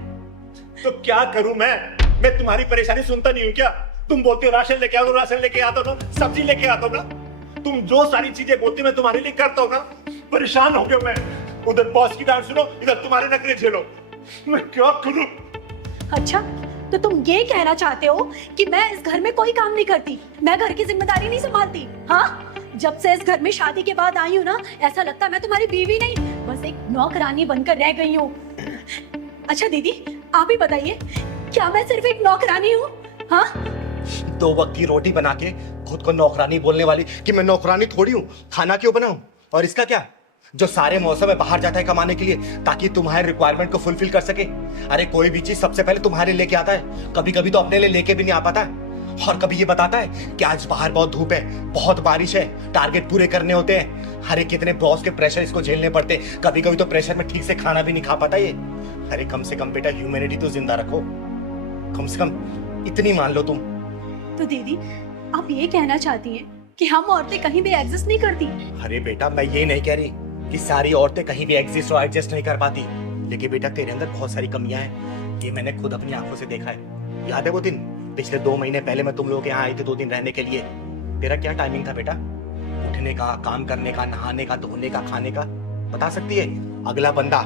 तो क्या करूं मैं तुम्हारी परेशानी सुनता नहीं हूं क्या? तुम बोलते हो राशन लेके आओ, राशन लेके आता हूं ना, सब्जी लेके आता हूं ना, तुम जो सारी चीजें बोलती हो मैं तुम्हारे लिए करता हूं ना। परेशान हो गया मैं, उधर बॉस की डांट सुनो, इधर तुम्हारे नखरे झेलो, मैं क्या करूं? अच्छा, तो तुम ये कहना चाहते हो कि मैं इस घर में कोई काम नहीं करती, मैं घर की जिम्मेदारी नहीं संभालती? हाँ, जब से इस घर में शादी के बाद आई हूँ ना, ऐसा लगता है मैं तुम्हारी बीवी नहीं, बस एक नौकरानी बनकर रह गई हूँ। अच्छा दीदी, आप ही बताइए, क्या मैं सिर्फ एक नौकरानी हूँ? हाँ, 2 वक्त की रोटी बना के खुद को नौकरानी बोलने वाली कि मैं नौकरानी थोड़ी हूँ, खाना क्यों बनाऊं? और इसका क्या, जो सारे मौसम में बाहर जाता है कमाने के लिए ताकि तुम्हारे रिक्वायरमेंट को फुलफिल कर सके। अरे कोई भी चीज सबसे पहले तुम्हारे लेके आता है, कभी कभी तो अपने लिए लेके भी नहीं आ पाता है। और कभी ये बताता है कि आज बाहर बहुत धूप है, बहुत बारिश है, टारगेट पूरे करने होते हैं। अरे कितने बॉस के प्रेशर इसको झेलने पड़ते, कभी कभी तो प्रेशर में ठीक से खाना भी नहीं खा पाता ये। अरे कम से कम बेटा ह्यूमैनिटी तो जिंदा रखो, कम से कम इतनी मान लो तुम। तो दीदी आप ये कहना चाहती हैं कि हम औरतें कहीं भी एग्जिस्ट नहीं करती? अरे बेटा मैं ये नहीं कह रही कि सारी औरतें कहीं भी एग्जिस्ट और एडजस्ट नहीं कर पाती, लेकिन बेटा तेरे अंदर बहुत सारी कमियां हैं, ये मैंने खुद अपनी आंखों से देखा है। याद है वो दिन पिछले 2 महीने पहले मैं तुम लोगों के यहाँ आई थी 2 दिन रहने के लिए? तेरा क्या टाइमिंग था बेटा, उठने का, काम करने का, नहाने का, धोने का, खाने का? बता सकती है? अगला बंदा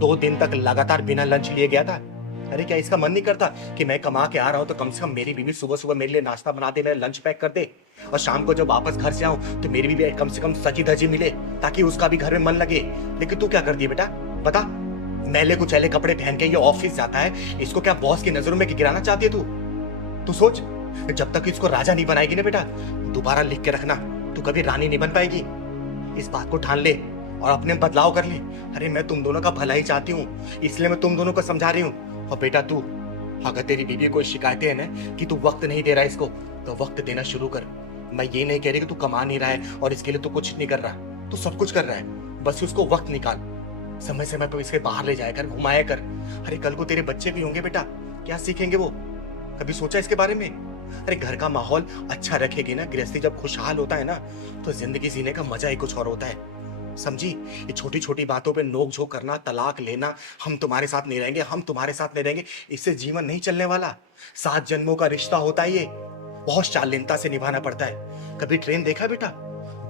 2 दिन तक लगातार बिना लंच लिए गया था। अरे क्या इसका मन नहीं करता कि मैं कमा के आ रहा हूँ तो कम से कम मेरी बीवी सुबह सुबह मेरे लिए नाश्ता बना दे, मेरा लंच पैक कर दे, और शाम को जब वापस घर से आऊं तो मेरी बीवी कम से कम सजी धजी मिले ताकि उसका भी घर में मन लगे। लेकिन तू क्या करती है बेटा, बता? मैले कुचैले कपड़े पहन के ये ऑफिस जाता है, इसको क्या बॉस की नजरों में गिराना चाहती है तू? तू सोच, जब तक इसको राजा नहीं बनाएगी ना बेटा, दोबारा लिख के रखना, तू कभी रानी नहीं बन पाएगी। इस बात को ठान ले और अपने बदलाव कर ले। अरे मैं तुम दोनों का भला ही चाहती हूँ, इसलिए मैं तुम दोनों को समझा रही हूँ। और बेटा तू, अगर तेरी बीवी कोई शिकायतें है ना कि तू वक्त नहीं दे रहा है इसको, तो वक्त देना शुरू कर। मैं ये नहीं कह रही कि तू कमा नहीं रहा है और इसके लिए तू कुछ नहीं कर रहा, तू सब कुछ कर रहा है, बस उसको वक्त निकाल, समय समय पर इसके बाहर ले जाया कर, घुमाया कर। अरे कल को तेरे बच्चे भी होंगे बेटा, क्या सीखेंगे वो? कभी सोचा इसके बारे में? अरे घर का माहौल अच्छा रखेगी ना, गृहस्थी जब खुशहाल होता है ना तो जिंदगी जीने का मजा ही कुछ और होता है, समझी? ये छोटी छोटी बातों पे नोक झोंक करना, तलाक लेना, हम तुम्हारे साथ नहीं रहेंगे, हम तुम्हारे साथ नहीं रहेंगे, इससे जीवन नहीं चलने वाला। 7 जन्मों का रिश्ता होता है ये, बहुत शालीनता से निभाना पड़ता है। कभी ट्रेन देखा बेटा,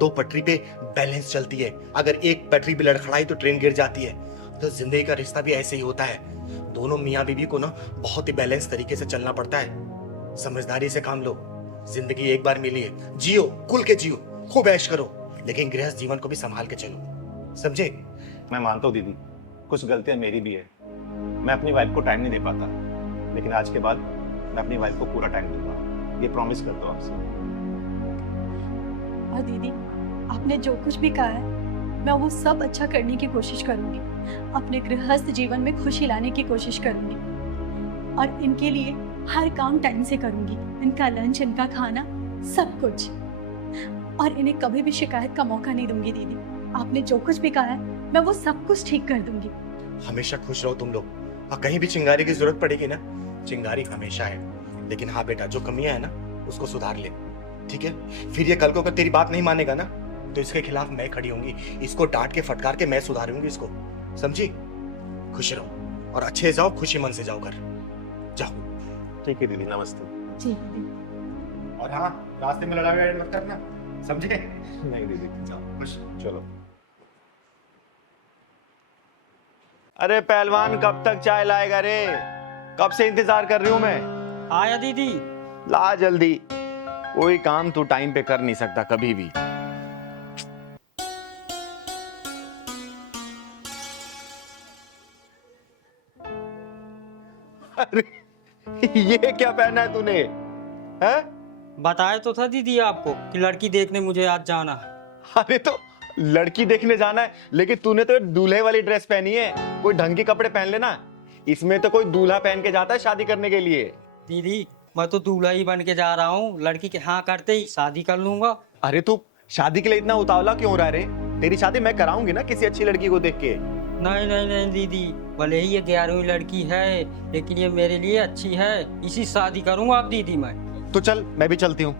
2 पटरी पे बैलेंस चलती है, अगर एक पटरी भी लड़खड़ाई तो ट्रेन गिर जाती है। तो जिंदगी का रिश्ता भी ऐसे ही होता है, दोनों मियाँ बीवी को ना बहुत ही बैलेंस तरीके से चलना पड़ता है। समझदारी से काम लो, जिंदगी एक बार मिली है, जियो, खुल के जियो, खूब ऐश करो, लेकिन गृहस्थ जीवन को भी संभाल के चलो, समझे? मैं मानता हूँ दीदी, कुछ गलतियां मेरी भी है, मैं अपनी वाइफ को टाइम नहीं दे पाता, लेकिन आज के बाद मैं अपनी वाइफ को पूरा टाइम दूंगा, ये प्रॉमिस करता हूँ आपसे। और दीदी आपने जो कुछ भी कहा है मैं वो सब अच्छा करने की कोशिश करूंगी, अपने गृहस्थ जीवन में खुशी लाने की कोशिश करूंगी, और इनके लिए हर काम टाइम से करूंगी, इनका लंच, इनका खाना, सब कुछ, और इन्हें कभी भी शिकायत का मौका नहीं दूंगी। दीदी आपने जो कुछ भी कहा है मैं वो सब कुछ ठीक कर दूंगी। हमेशा खुश रहो तुम लोग, और कहीं भी चिंगारी की जरूरत पड़ेगी ना, चिंगारी हमेशा है, लेकिन हाँ बेटा जो कमियां है ना उसको सुधार ले, ठीक है? फिर ये कल को अगर तेरी बात नहीं मानेगा ना तो इसके खिलाफ मैं खड़ी होंगी, इसको डांट के फटकार के मैं सुधारूंगी इसको, समझी? खुश रहो और अच्छे जाओ, खुशी मन से जाओ घर, जाओ। ठीक है दीदी, नमस्ते। जी दीदी। और हाँ, रास्ते में लड़ाई मत करना, समझे? नहीं दीदी, जाओ खुश। चलो। अरे पहलवान कब तक चाय लाएगा रे? कब से इंतजार कर रही हूं मैं। आया दीदी। ला जल्दी, कोई काम तू टाइम पे कर नहीं सकता कभी भी। अरे ये क्या पहना है तूने? हैं? बताया तो था दीदी आपको कि लड़की देखने मुझे आज जाना है। अरे तो लड़की देखने जाना है, लेकिन तूने तो दूल्हे वाली ड्रेस पहनी है, कोई ढंग के कपड़े पहन लेना। इसमें तो कोई दूल्हा पहन के जाता है शादी करने के लिए। दीदी मैं तो दूल्हा ही बन के जा रहा हूँ, लड़की के हाँ करते ही शादी कर लूंगा। अरे तू शादी के लिए इतना उतावला क्यों रहा रे? तेरी शादी मैं कराऊंगी ना किसी अच्छी लड़की को देख के। नहीं नहीं नहीं दीदी, भले ही ये 11वीं लड़की है लेकिन ये मेरे लिए अच्छी है, इसी शादी करूंगा आप दीदी मैं। तो चल मैं भी चलती हूँ।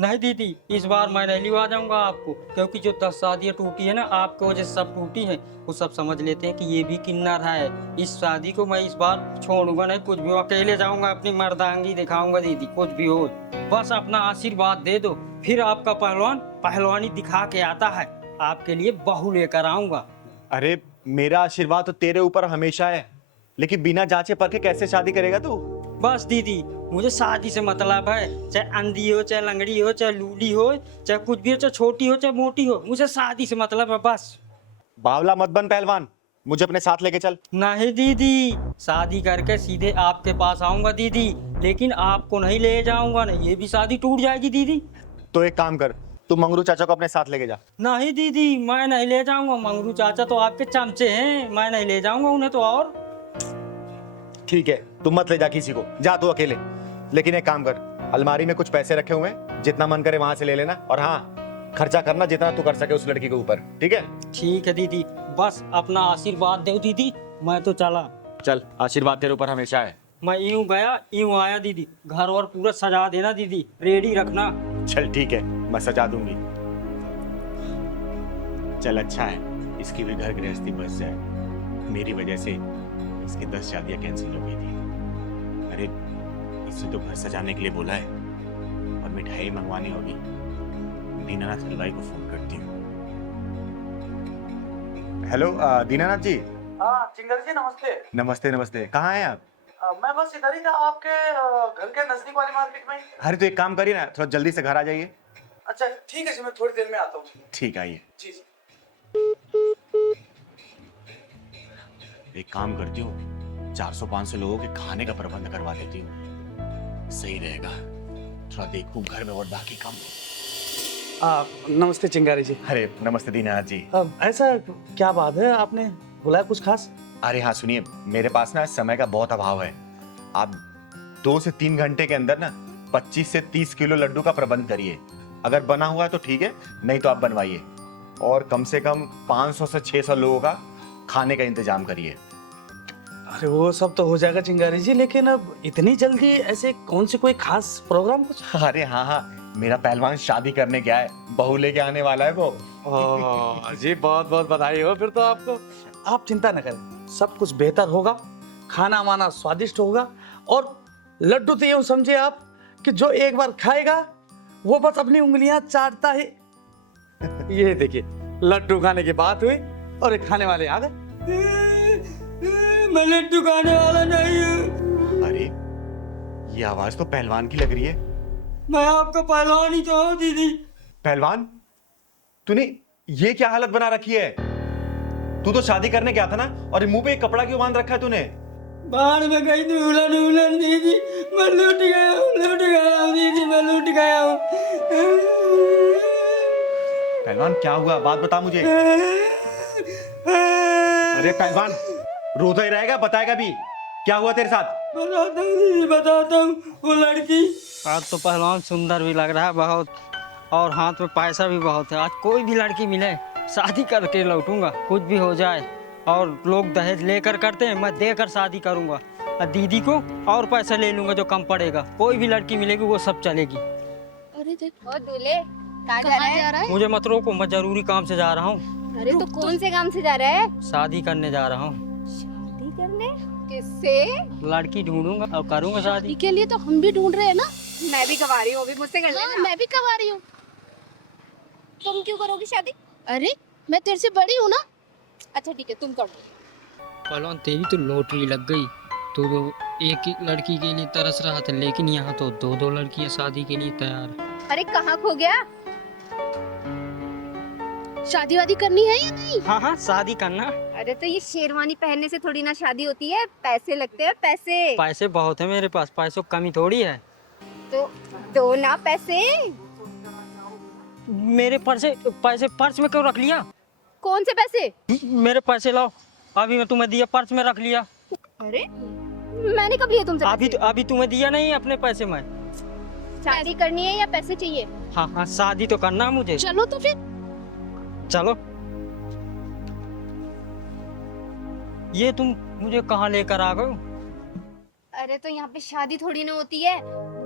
नहीं दीदी, इस बार मैं नहीं लिवा जाऊंगा आपको, क्योंकि जो 10 शादियां टूटी है ना आपकी वजह से सब टूटी है। वो सब समझ लेते हैं कि ये भी किन्नर है। इस शादी को मैं इस बार छोड़ूंगा नहीं, कुछ भी अकेले जाऊंगा, अपनी मर्दांगी दिखाऊंगा दीदी, कुछ भी हो बस अपना आशीर्वाद दे दो। फिर आपका पहलवान पहलवानी दिखा के आता है, आपके लिए बहू लेकर आऊंगा। अरे मेरा आशीर्वाद तो तेरे ऊपर हमेशा है, लेकिन बिना जांचे परखे कैसे शादी करेगा तू? बस दीदी मुझे शादी से मतलब है, चाहे अंधी हो, चाहे लंगड़ी हो, चाहे लूली हो, चाहे कुछ भी हो, चाहे छोटी हो, चाहे मोटी हो, मुझे शादी से मतलब है बस। बावला मत बन पहलवान, मुझे अपने साथ लेके चल। नहीं दीदी, शादी करके सीधे आपके पास आऊंगा दीदी, लेकिन आपको नहीं ले जाऊंगा, नहीं ये भी शादी टूट जाएगी दीदी। तो एक काम कर, तू मंगरू चाचा को अपने साथ लेके जा। नहीं दीदी मैं नहीं ले जाऊंगा, मंगरू चाचा तो आपके चमचे हैं, मैं नहीं ले जाऊंगा उन्हें तो। और ठीक है, तू मत ले जा किसी को, जा तू अकेले। लेकिन एक काम कर, अलमारी में कुछ पैसे रखे हुए हैं, जितना मन करे वहां से ले लेना, और हाँ खर्चा करना जितना तू कर सके उस लड़की के ऊपर, ठीक है? ठीक है दीदी, बस अपना आशीर्वाद दो दीदी, मैं तो चला। चल, आशीर्वाद तेरे ऊपर हमेशा है। मैं यूं गया यूं आया दीदी, घर और पूरा सजा देना दीदी, रेडी रखना। चल ठीक है, मैं सजा दूंगी। चल अच्छा है, इसकी भी घर गृहस्थी बच जाए। मेरी वजह से इसकी 10 शादियां कैंसिल हो गई थी। अरे इससे तो घर सजाने के लिए बोला है और मिठाई मंगवानी होगी। दीनानाथ हलवाई को फोन करती हूँ। हेलो दीनानाथ जी। हाँ चिंगर जी नमस्ते। नमस्ते नमस्ते, कहाँ हैं आप? मैं बस इधर ही था, आपके घर के नजदीक वाली मार्केट में। अरे तो एक काम करिए ना, थोड़ा जल्दी से घर आ जाइए। अच्छा ठीक है जी, मैं थोड़ी देर में आता हूँ। ठीक है, आइए। जी जी। एक काम करती हूँ, 400-500 लोगों के खाने का प्रबंध करवा देती हूँ, सही रहेगा। थोड़ा देखूँ घर में और बाकी काम। नमस्ते चिंगारी जी। अरे नमस्ते दीनानाथ जी। ऐसा क्या बात है, आपने बुलाया कुछ खास? अरे हाँ सुनिए, मेरे पास ना समय का बहुत अभाव है। आप 2 से 3 घंटे के अंदर ना 25 से 30 किलो लड्डू का प्रबंध करिए। अगर बना हुआ है तो ठीक है, नहीं तो आप बनवाइए। और कम से कम 500 से 600 लोगों का खाने का इंतजाम करिए। अरे वो सब तो हो जाएगा चिंगारी जी, लेकिन अब इतनी जल्दी ऐसे कौन से कोई खास प्रोग्राम कुछ? अरे हाँ हाँ, मेरा पहलवान शादी करने गया है, बहू लेके आने वाला है वो। जी बहुत बहुत बधाई हो फिर तो आपको। आप चिंता न करें, सब कुछ बेहतर होगा, खाना वाना स्वादिष्ट होगा, और लड्डू तो यूं समझिए आप कि जो एक बार खाएगा वो बस अपनी उंगलियां चाटता है। ये देखिए, लड्डू खाने की बात हुई और एक खाने वाले आ गए। मैं लड्डू खाने वाला नहीं हूँ। अरे ये आवाज तो पहलवान की लग रही है। मैं आपका पहलवान ही तो हूँ दीदी। पहलवान, तूने ये क्या हालत बना रखी है? तू तो शादी करने गया था ना, और मुंह पे एक कपड़ा क्यों बांध रखा है तूने? बाहर में गई थी उलन दीदी, मैं लूट गया हूँ दीदी, मैं लूट गया हूँ। पहलवान क्या हुआ, बात बता मुझे। अरे पहलवान, रोता ही रहेगा, बताएगा भी क्या हुआ तेरे साथ? बताता हूँ दीदी, बताता हूँ। वो लड़की आज तो पहलवान सुंदर भी लग रहा है बहुत, और हाथ में पैसा भी बहुत है। आज कोई भी लड़की मिले शादी करके लौटूंगा, कुछ भी हो जाए। और लोग दहेज लेकर करते हैं, मैं देकर शादी करूंगा। और दीदी को और पैसा ले लूंगा जो कम पड़ेगा। कोई भी लड़की मिलेगी वो सब चलेगी। अरे देख, ओ दूल्हे, कहाँ जा रहा है? मुझे मत रोको, मैं जरूरी काम से जा रहा हूँ। अरे तो कौन से काम से जा रहा है? शादी करने जा रहा हूँ। शादी करने? किससे? लड़की ढूंढूंगा और करूंगा शादी। के लिए तो हम भी ढूंढ रहे हैं ना। मैं भी कवा रही हूँ, अभी मुझसे कर लेना। मैं भी कवा रही हूँ। तुम क्यों करोगी शादी? अरे मैं तेरे से बड़ी हूँ ना। अच्छा ठीक है, तुम कर दो। पहलवान तेरी तो लॉटरी लग गई। तो एक ही लड़की के लिए तरस रहा था, लेकिन यहाँ तो 2-2 लड़कियाँ शादी के लिए तैयार है। अरे कहाँ खो गया? शादी वादी करनी है या नहीं? हाँ हाँ शादी करना। अरे तो ये शेरवानी पहनने से थोड़ी ना शादी होती है, पैसे लगते हैं पैसे। पैसे बहुत है मेरे पास, पैसों की कमी थोड़ी है। तो दो ना पैसे। मेरे पर्स में क्यों रख लिया? कौन से पैसे? मेरे पैसे लाओ, अभी मैं तुम्हें दिया, पर्स में रख लिया। अरे मैंने कब लिए तुमसे पैसे? अभी तुम्हें दिया नहीं अपने पैसे में। शादी करनी है या पैसे चाहिए? हाँ, शादी तो करना है मुझे। चलो तो फिर। चलो। ये तुम मुझे कहाँ लेकर आ गए? अरे तो यहाँ पे शादी थोड़ी ना होती है।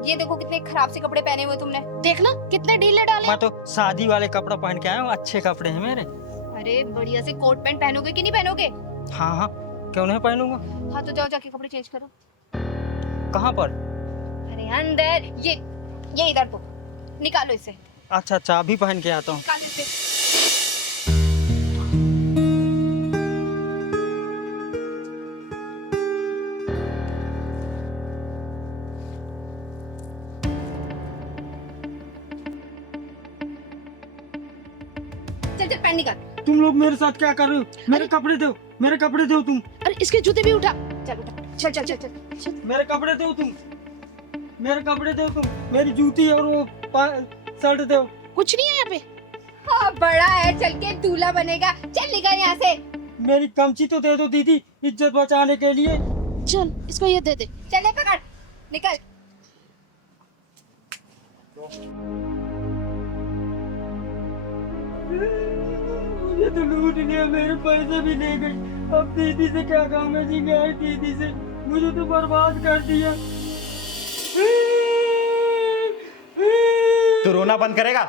ये देखो कितने खराब से कपड़े पहने हुए तुमने, देखना कितने ढीले डाले। मैं तो शादी वाले कपड़े पहन के आया हूँ, अच्छे कपड़े हैं मेरे। अरे बढ़िया से कोट पैंट पहनोगे कि नहीं पहनोगे? हाँ, क्यों नहीं पहनूंगा। हाँ तो जाओ जाके कपड़े चेंज करो। कहाँ पर? अरे अंदर, ये इधर तो निकालो इसे। अच्छा, अभी पहन के आता हूँ। निकालो इसे। चल पैंट निकाल। तुम लोग मेरे साथ क्या कर रहे हो? मेरे कपड़े दो, मेरे कपड़े दो तुम। अरे इसके जूते भी उठा। चल उठा, चल चल चल चल, चल। मेरे कपड़े दो तुम, मेरे कपड़े दो तुम, मेरी जूती और वो शर्ट दो। कुछ नहीं है यहाँ पे। हाँ बड़ा है, चल के दूल्हा बनेगा। चल निकल यहाँ से। मेरी कमची तो दे दो दीदी, इज्जत बचाने के लिए। चल इसको ये दे दे। चल ले पकड़, निकल। मुझे तो लूट लिया, मेरे पैसे भी ले गई। अब दीदी से क्या कहूँगा जी, गए दीदी से, मुझे तो बर्बाद कर दिया। तू रोना बंद करेगा?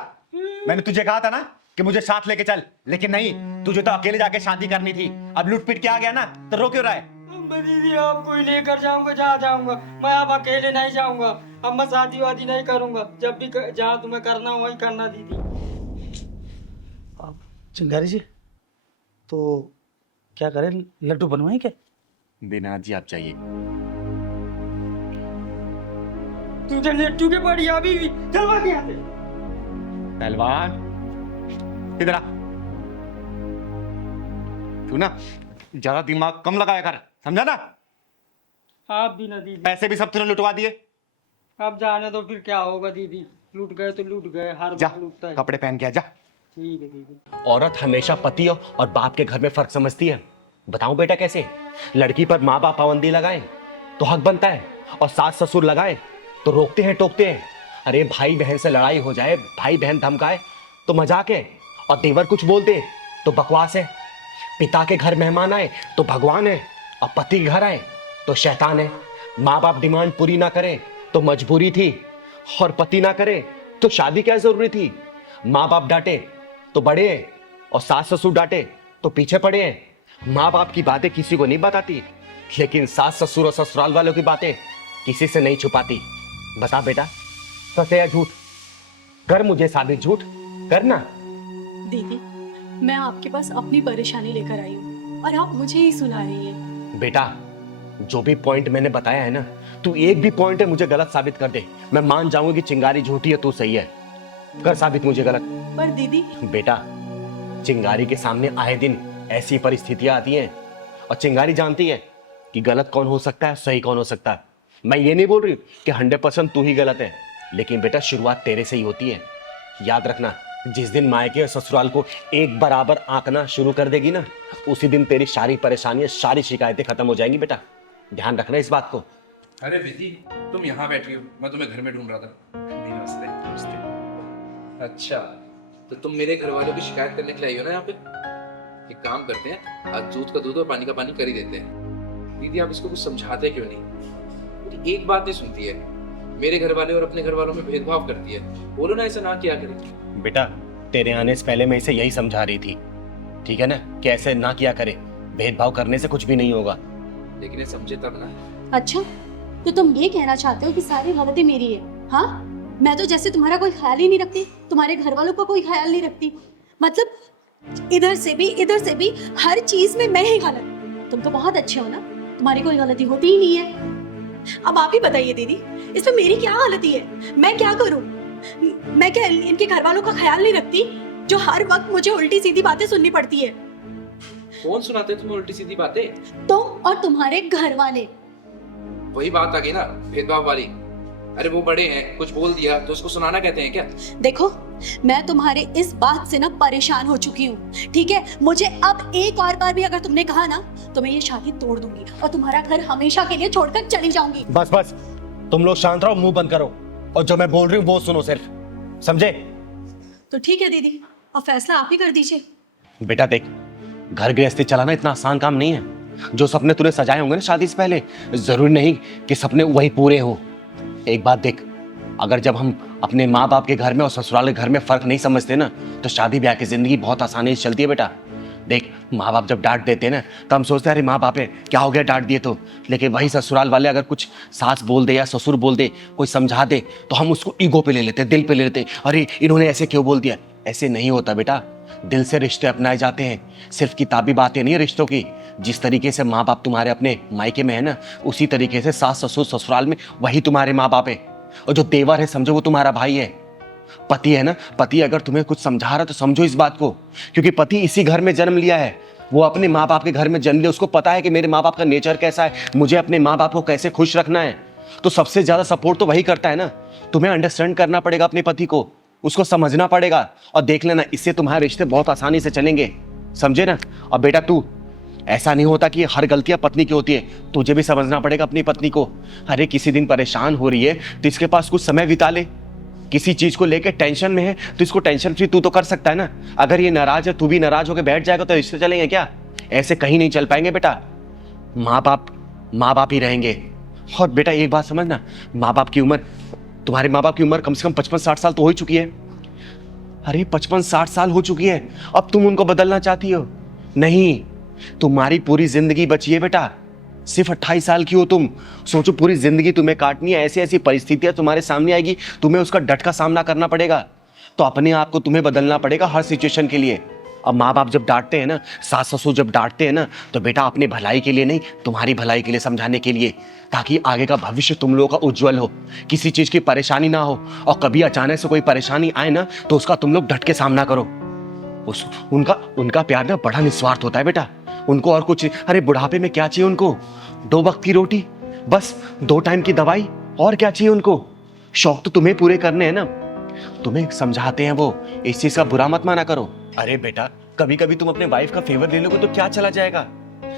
मैंने तुझे कहा था ना कि मुझे साथ लेके चल, लेकिन नहीं, तुझे तो अकेले जाके शादी करनी थी। अब लूट पीट के आ गया ना, तो रो क्यों रहा है? मैं दीदी आपको ही लेकर जाऊंगा, जहाँ जाऊंगा। मैं अब अकेले नहीं जाऊंगा। अब मैं शादी वादी नहीं करूंगा। जब भी जहाँ तुम्हें करना हो वही करना दीदी। चिंगारी जी, तो क्या करें, लड्डू बनवाएं क्या? दीनानाथ जी आप चाहिए। तुझे लड्डू के पड़ी अभी भी, चलवा के आते। पहलवान इधर आ। तू ना ज्यादा दिमाग कम लगाया कर, समझा ना? आप भी ना दीदी। पैसे भी सब तूने लुटवा दिए। अब जाने दो, फिर क्या होगा दीदी। लूट गए तो लूट गए, हर जा बार लूटता है। कपड़े पहन के आ जा। ठीक है दीदी। औरत हमेशा पति और बाप के घर में फर्क समझती है। बताऊं बेटा कैसे? लड़की पर माँ बाप पाबंदी लगाए तो हक बनता है, और सास ससुर लगाए तो रोकते हैं, टोकते हैं। अरे भाई बहन से लड़ाई हो जाए, भाई बहन धमकाए तो मजाक है, और देवर कुछ बोल दे तो बकवास है। पिता के घर मेहमान आए तो भगवान है, और पति के घर आए तो शैतान है। माँ बाप डिमांड पूरी ना करे तो मजबूरी थी, और पति ना करे तो शादी क्या जरूरी थी। माँ बाप डांटे तो बड़े हैं, और सास ससुर डांटे तो पीछे पड़े हैं। माँ बाप की बातें किसी को नहीं बताती, लेकिन सास ससुर और ससुराल वालों की बातें किसी से नहीं छुपाती। बता बेटा, सच है या झूठ? कर मुझे साबित, झूठ करना। दीदी, मैं आपके पास अपनी परेशानी लेकर आई हूँ और आप मुझे ही सुना रही हैं। बेटा, जो भी पॉइंट मैंने बताया है ना, तू एक भी पॉइंट है मुझे गलत साबित कर दे, मैं मान जाऊंगी कि चिंगारी झूठी है, तू सही है। कर साबित मुझे गलत। पर दीदी, बेटा, चिंगारी के सामने आए दिन ऐसी परिस्थितियां आती हैं, और चिंगारी जानती है कि गलत कौन हो सकता है, सही कौन हो सकता है। मैं ये नहीं बोल रही कि 100% तू ही गलत है, लेकिन बेटा शुरुआत तेरे से ही होती है। याद रखना, जिस दिन मायके और ससुराल को एक बराबर आंकना शुरू कर देगी ना, उसी दिन तेरी सारी परेशानियां, सारी शिकायतें खत्म हो जाएंगी। बेटा ध्यान रखना इस बात को। अरे विधि, तुम यहाँ बैठी हो, मैं तुम्हें घर में ढूंढ रहा था। नमस्ते। नमस्ते। अच्छा, तो तुम मेरे घर वालों की शिकायत करने के लिए आई हो ना यहाँ पे? एक काम करते हैं, आज दूध का दूध और पानी का पानी कर ही देते हैं। दीदी आप इसको कुछ समझाते क्यों नहीं? मेरी एक बात नहीं सुनती है, मेरे घर वाले और अपने घर वालों में भेदभाव करती है। बोलो ना ऐसा ना किया करें। बेटा तेरे आने से पहले मैं इसे यही समझा रही थी, ठीक है ना, कि ऐसे ना किया करे, भेदभाव करने से कुछ भी नहीं होगा। लेकिन ये समझे तब ना। अच्छा, तो तुम ये कहना चाहते हो कि सारी गलती मेरी है? हाँ, मैं तो जैसे तुम्हारा कोई ख्याल ही नहीं रखती, तुम्हारे घर वालों का कोई ख्याल नहीं रखती। मतलब इधर से भी हर चीज में मैं ही गलत। तुम तो बहुत अच्छे हो ना, तुम्हारी कोई गलती होती ही नहीं है। अब आप ही बताइए दीदी, इसमें मेरी क्या गलती है? मैं क्या करूं? मैं क्या इनके घर वालों का ख्याल नहीं रखती, जो हर वक्त मुझे उल्टी सीधी बातें सुननी पड़ती है? कौन सुनाते तुम्हें उल्टी सीधी बातें? तुम और तुम्हारे घर वाले। वही बात आ गई ना, भेदभाव वाली। अरे वो बड़े हैं, कुछ बोल दिया तो उसको सुनाना कहते हैं क्या? देखो, मैं तुम्हारे इस बात से ना परेशान हो चुकी हूँ, ठीक है? मुझे अब एक और बार भी अगर तुमने कहा ना तो मैं ये शादी तोड़ दूंगी और तुम्हारा घर हमेशा के लिए छोड़कर चली जाऊंगी। बस बस, तुम लोग शांत रहो, मुंह बंद करो और जो मैं बोल रही हूँ वो सुनो सिर्फ, समझे? तो ठीक है दीदी, अब फैसला आप ही कर दीजिए। बेटा देख, घर गृहस्थी चलाना इतना आसान काम नहीं है। जो सपने तूने सजाए होंगे ना शादी से पहले, जरूरी नहीं कि सपने वही पूरे हो। एक बात देख, अगर जब हम अपने माँ बाप के घर में और ससुराल के घर में फर्क नहीं समझते ना, तो शादी ब्याह की जिंदगी बहुत आसानी से चलती है बेटा। देख, माँ बाप जब डांट देते हैं ना तो हम सोचते हैं अरे माँ बाप है, क्या हो गया डांट दिए तो। लेकिन वही ससुराल वाले अगर कुछ सास बोल दे या ससुर बोल दे, कोई समझा दे, तो हम उसको ईगो पे ले लेते हैं, दिल पे ले लेते हैं, अरे इन्होंने ऐसे क्यों बोल दिया। ऐसे नहीं होता बेटा, दिल से रिश्ते अपनाए जाते हैं, सिर्फ किताबी बातें नहीं है रिश्तों की। जिस तरीके से माँ बाप तुम्हारे अपने मायके में है ना, उसी तरीके से सास ससुर ससुराल में वही तुम्हारे माँ बाप है। और जो देवर है समझो वो तुम्हारा भाई है। पति है ना, पति अगर तुम्हें कुछ समझा रहा है तो समझो इस बात को, क्योंकि पति इसी घर में जन्म लिया है, वो अपने माँ बाप के घर में जन्म लिया, उसको पता है कि मेरे माँ बाप का नेचर कैसा है, मुझे अपने माँ बाप को कैसे खुश रखना है। तो सबसे ज्यादा सपोर्ट तो वही करता है ना। तुम्हें अंडरस्टैंड करना पड़ेगा अपने पति को, उसको समझना पड़ेगा, और देख लेना इससे तुम्हारे रिश्ते बहुत आसानी से चलेंगे, समझे ना। और बेटा तू, ऐसा नहीं होता कि हर गलतियां पत्नी की होती है, तुझे भी समझना पड़ेगा अपनी पत्नी को। अरे किसी दिन परेशान हो रही है तो इसके पास कुछ समय बिता ले, किसी चीज को लेकर टेंशन में है तो इसको टेंशन फ्री तू तो कर सकता है ना। अगर ये नाराज है, तू भी नाराज होकर बैठ जाएगा तो रिश्ते चलेंगे क्या? ऐसे कहीं नहीं चल पाएंगे बेटा। माँ बाप ही रहेंगे। और बेटा एक बात समझना, माँ बाप की उम्र, तुम्हारे माँ बाप की उम्र कम से कम 55-60 साल तो हो ही चुकी है। अरे 55-60 साल हो चुकी है, अब तुम उनको बदलना चाहती हो? नहीं, तुम्हारी पूरी जिंदगी बची है बेटा, सिर्फ 28 साल की हो तुम। सोचो पूरी जिंदगी तुम्हें काटनी है, ऐसी ऐसी परिस्थितियां तुम्हारे सामने आएगी, तुम्हें उसका डट का सामना करना पड़ेगा। तो अपने आप को तुम्हें बदलना पड़ेगा हर सिचुएशन के लिए। अब माँ बाप जब डांटते हैं ना, सास ससुर जब डांटते हैं ना, तो बेटा अपने भलाई के लिए नहीं, तुम्हारी भलाई के लिए समझाने के लिए, ताकि आगे का भविष्य तुम लोगों का उज्जवल हो, किसी चीज की परेशानी ना हो। और कभी अचानक से कोई परेशानी आए ना तो उसका तुम लोग डट के सामना करो। उनका प्यार ना बड़ा निस्वार्थ होता है बेटा, उनको और कुछ, अरे बुढ़ापे में क्या चाहिए उनको? 2 वक्त की रोटी, बस 2 टाइम की दवाई, और क्या चाहिए उनको? शौक तो तुम्हें पूरे करने हैं ना, तुम्हें समझाते हैं वो, इस चीज का बुरा मत माना करो। अरे बेटा कभी कभी तुम अपने वाइफ का फेवर ले लोगे तो क्या चला जाएगा?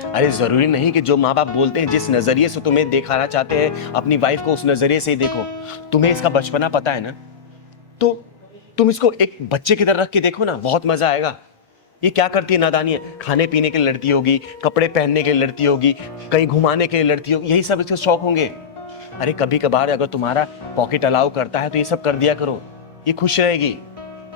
अरे जरूरी नहीं कि जो माँ बाप बोलते हैं, जिस नजरिए से तुम्हें दिखाना चाहते हैं अपनी वाइफ को, उस नजरिए से ही देखो। तुम्हें इसका बचपना पता है ना, तो तुम इसको एक बच्चे की तरह रख के देखो ना, बहुत मजा आएगा। ये क्या करती है नादानी है, खाने पीने के लिए लड़ती होगी, कपड़े पहनने के लिए लड़ती होगी, कहीं घुमाने के लिए लड़ती होगी, यही सब इसके शौक होंगे। अरे कभी कभार अगर तुम्हारा पॉकेट अलाउ करता है तो ये सब कर दिया करो, ये खुश रहेगी।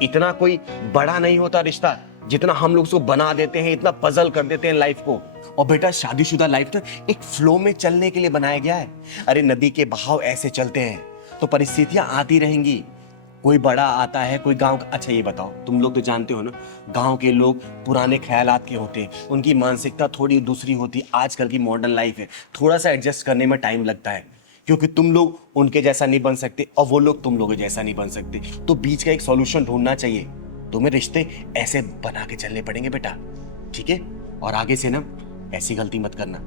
इतना कोई बड़ा नहीं होता रिश्ता जितना हम लोग उसको बना देते हैं, इतना पजल कर देते हैं लाइफ को। और बेटा शादीशुदा लाइफ तो एक फ्लो में चलने के लिए बनाया गया है। अरे नदी के बहाव ऐसे चलते हैं तो परिस्थितियां आती रहेंगी, कोई बड़ा आता है, कोई गांव का। अच्छा ये बताओ, तुम लोग तो जानते हो ना, गांव के लोग पुराने ख्यालात के होते हैं, उनकी मानसिकता थोड़ी दूसरी होती है। आजकल की मॉडर्न लाइफ है, थोड़ा सा एडजस्ट करने में टाइम लगता है, क्योंकि तुम लोग उनके जैसा नहीं बन सकते और वो लोग तुम लोगों जैसा नहीं बन सकते। तो बीच का एक सॉल्यूशन ढूंढना चाहिए। तुम्हें रिश्ते ऐसे बना के चलने पड़ेंगे बेटा, ठीक है? और आगे से ना ऐसी गलती मत करना,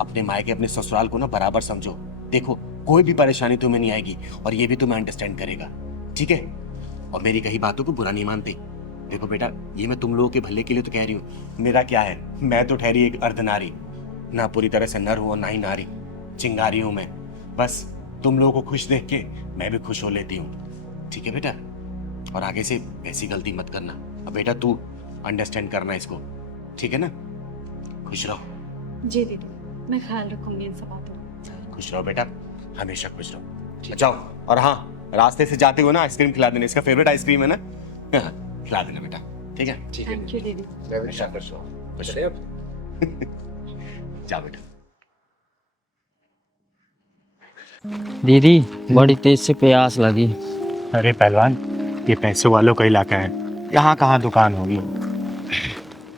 अपने मायके अपने ससुराल को ना बराबर समझो। देखो कोई भी परेशानी तुम्हें नहीं आएगी और ये भी तुम्हें अंडरस्टैंड करेगा, ठीक है? और मेरी कही बातों को बुरा नहीं मानते। देखो बेटा, ये मैं तुम लोगों के भले के लिए तो कह रही हूँ, मेरा क्या है, मैं तो ठहरी एक अर्धनारी, ना पूरी तरह से नर हूँ ना ही नारी, चिंगारी हूँ मैं। बस तुम लोगों को खुश देख के मैं भी खुश हो लेती हूँ, ठीक है बेटा? और आगे से ऐसी गलती मत करना। अब बेटा तू अंडरस्टैंड करना इसको, ठीक है ना? खुश रहो। जी दीदी, मैं ख्याल रखूंगी इन सब बातों का। खुश रहो बेटा, हमेशा खुश रहो। जाओ, और हाँ रास्ते से जाते हो ना आइसक्रीम खिला देना, इसका फेवरेट आइसक्रीम है ना, खिला देना बेटा, ठीक है? ठीक है, थैंक यू दीदी। हमेशा खुश रहो। चले अब। जाओ बेटा। दीदी बड़ी तेज से प्यास लगी। अरे पहलवान, ये पैसों वालों का इलाका है, यहाँ कहाँ दुकान होगी?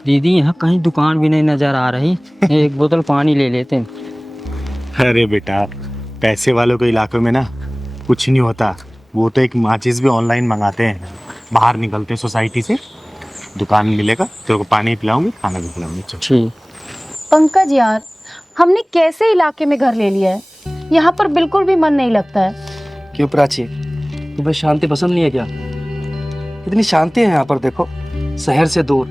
दीदी यहाँ कहीं दुकान भी नहीं नजर आ रही, एक बोतल पानी ले लेते हैं। अरे बेटा, पैसे वालों के इलाकों में ना कुछ नहीं होता, वो तो एक माचिस भी ऑनलाइन मंगाते हैं, बाहर निकलते सोसाइटी से, दुकान मिलेगा, तेरे को पानी पिलाऊंगी, खाना भी खिलाऊंगी। ठीक। पंकज यार, हमने कैसे इलाके में घर ले लिया है, यहाँ पर बिल्कुल भी मन नहीं लगता है। क्यों प्राची, तुम्हें शांति पसंद नहीं है क्या? इतनी शांति है यहाँ पर, देखो, शहर से दूर,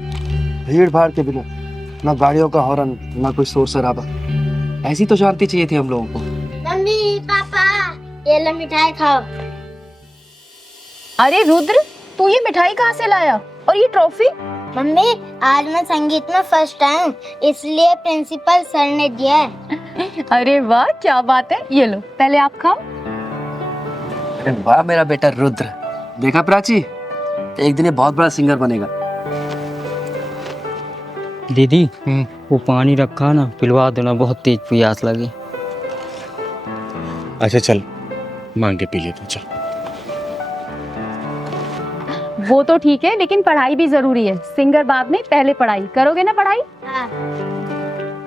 भीड़ भाड़ के बिना, ना गाड़ियों का हॉर्न, ना कोई शोर शराबा। ऐसी तो शांति चाहिए थी हम लोगों को। मम्मी पापा ये लो मिठाई खाओ। अरे रुद्र, तू ये मिठाई कहाँ से लाया और ये ट्रॉफी? मम्मी आज मैं संगीत में फर्स्ट आया, इसलिए प्रिंसिपल सर ने दिया है। अरे वाह, क्या बात है। ये लो, पहले आप खाओ। अरे वाह मेरा बेटा रुद्र, देखा प्राची, एक दिन ये बहुत बड़ा सिंगर बनेगा। दीदी वो पानी रखा ना, पिलवा देना, बहुत तेज प्यास लगी। अच्छा चल, मांग के पी ले तू, चल। वो तो ठीक है, लेकिन पढ़ाई भी जरूरी है। सिंगर बाद में, पहले पढ़ाई करोगे ना। पढ़ाई। हाँ।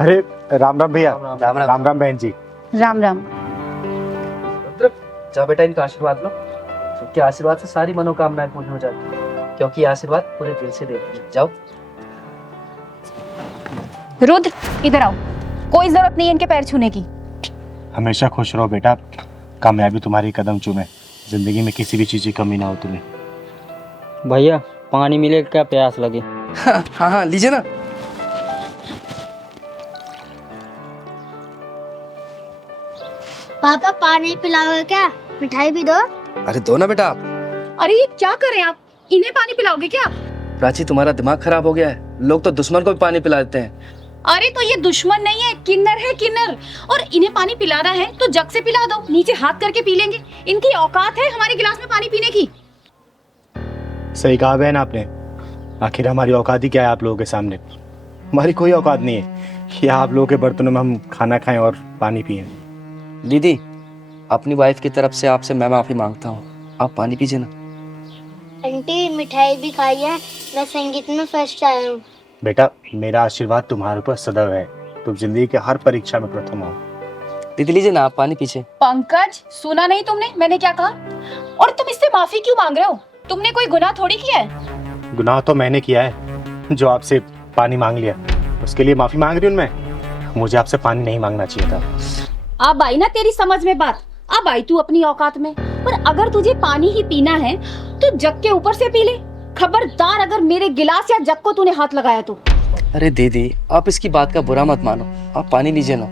अरे राम राम भैया। राम राम बहन जी। राम राम। रुद्र, जाओ बेटा, इनका आशीर्वाद लो। इनके आशीर्वाद से सारी मनोकामनाएं पूर्ण हो जाती है, क्योंकि आशीर्वाद पूरे दिल से देते हैं। जाओ। रुद्र, इधर आओ। कोई जरूरत नहीं है इनके पैर छूने की। हमेशा खुश रहो बेटा, कामयाबी तुम्हारी कदम चूमे, जिंदगी में किसी भी चीज की कमी ना हो तुम्हें। भैया पानी मिले, क्या प्यास लगे। हाँ हाँ, लीजिए ना। पापा पानी पिलाओगे क्या? मिठाई भी दो। अरे दो ना बेटा आप। अरे ये क्या करें आप? इन्हें पानी पिलाओगे क्या? प्राची, तुम्हारा दिमाग खराब हो गया है। लोग तो दुश्मन को भी पानी पिला देते हैं। अरे तो ये दुश्मन नहीं है, किन्नर है, किन्नर। और इन्हें पानी पिलाना है तो जग से पिला दो, नीचे हाथ करके पी लेंगे। इनकी औकात है हमारे गिलास में पानी पीने की। सही कहा बहन आपने, आखिर हमारी औकात ही क्या है आप लोगों के सामने? हमारी कोई औकात नहीं है कि आप लोगों के बर्तनों में हम खाना खाएं और पानी पिएं। दीदी, अपनी वाइफ की तरफ से आपसे मैं माफी मांगता हूँ, आप पानी पीजिए ना। आंटी मिठाई भी खाई है, मैं संगीत में फर्स्ट आया हूँ। बेटा मेरा आशीर्वाद तुम्हारे ऊपर सदैव है, तुम जिंदगी के हर परीक्षा में प्रथम हो। दीदी लीजिए ना, आप पानी पीछे। पंकज, सुना नहीं तुमने मैंने क्या कहा? और तुम इससे माफी क्यों मांग रहे हो? तुमने कोई गुनाह थोड़ी किया है। गुनाह तो मैंने किया है, जो आपसे पानी मांग लिया, उसके लिए माफी मांग रही हूँ मैं। मुझे आपसे पानी नहीं मांगना चाहिए था। अब आई ना तेरी समझ में बात, अब आई तू अपनी औकात में। पर अगर तुझे पानी ही पीना है तो जग के ऊपर से पी ले। खबरदार अगर मेरे गिलास या जग को तूने हाथ लगाया तो। अरे दीदी, आप इसकी बात का बुरा मत मानो, आप पानी लीजिए ना।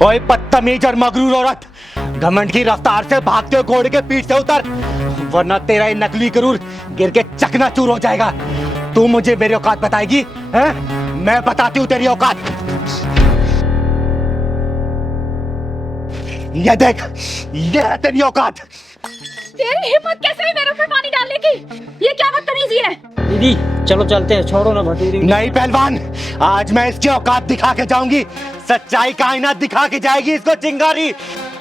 ओए बदतमीज और मगरूर औरत, घमंड की रफ्तार से भागते हुए घोड़े के पीठ से उतर, वरना तेरा ये नकली गरूर गिर के चकनाचूर हो जाएगा। तू मुझे मेरी औकात बताएगी? हैं? मैं बताती हूँ तेरी औकात। ये देख, ये है तेरी औकात। तेरी हिम्मत कैसे हुई मेरे ऊपर पानी डालने की? ये क्या बदतमीजी है? दीदी चलो चलते हैं, छोड़ो ना भटूरी। नहीं पहलवान, आज मैं इसकी औकात दिखा के जाऊंगी। सच्चाई का आईना दिखा के जाएगी इसको चिंगारी।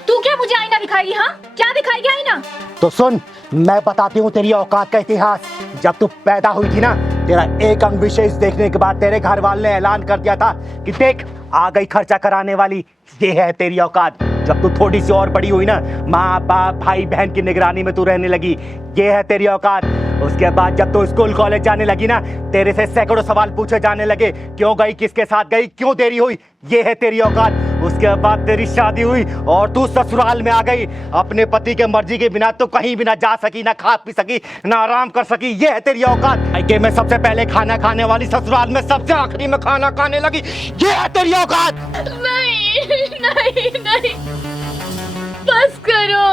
तू क्या मुझे आईना दिखाएगी? हाँ, क्या दिखाएगी आईना? तो सुन, मैं बताती हूँ तेरी औकात का इतिहास। जब तू पैदा हुई थी ना, तेरा एक अंग विशेष देखने के बाद तेरे घर वाले ने ऐलान कर दिया था कि देख, आ गई खर्चा कराने वाली। ये है तेरी औकात। जब तू थोड़ी सी और बड़ी हुई ना, माँ बाप भाई बहन की निगरानी में तू रहने लगी, ये है तेरी औकात। उसके बाद जब तू स्कूल कॉलेज जाने लगी ना, तेरे से सैकड़ों सवाल पूछे जाने लगे, क्यों गई, किसके साथ गई, क्यों देरी हुई, ये है तेरी औकात। उसके बाद तेरी शादी हुई और तू ससुराल में आ गई। अपने पति के मर्जी के बिना तो कहीं भी ना जा सकी, ना खा पी सकी, ना आराम कर सकी, ये है तेरी औकात। मायके में सबसे पहले खाना खाने वाली, ससुराल में सबसे आखिरी में खाना खाने लगी, ये है तेरी औकात। नहीं नहीं नहीं, बस करो,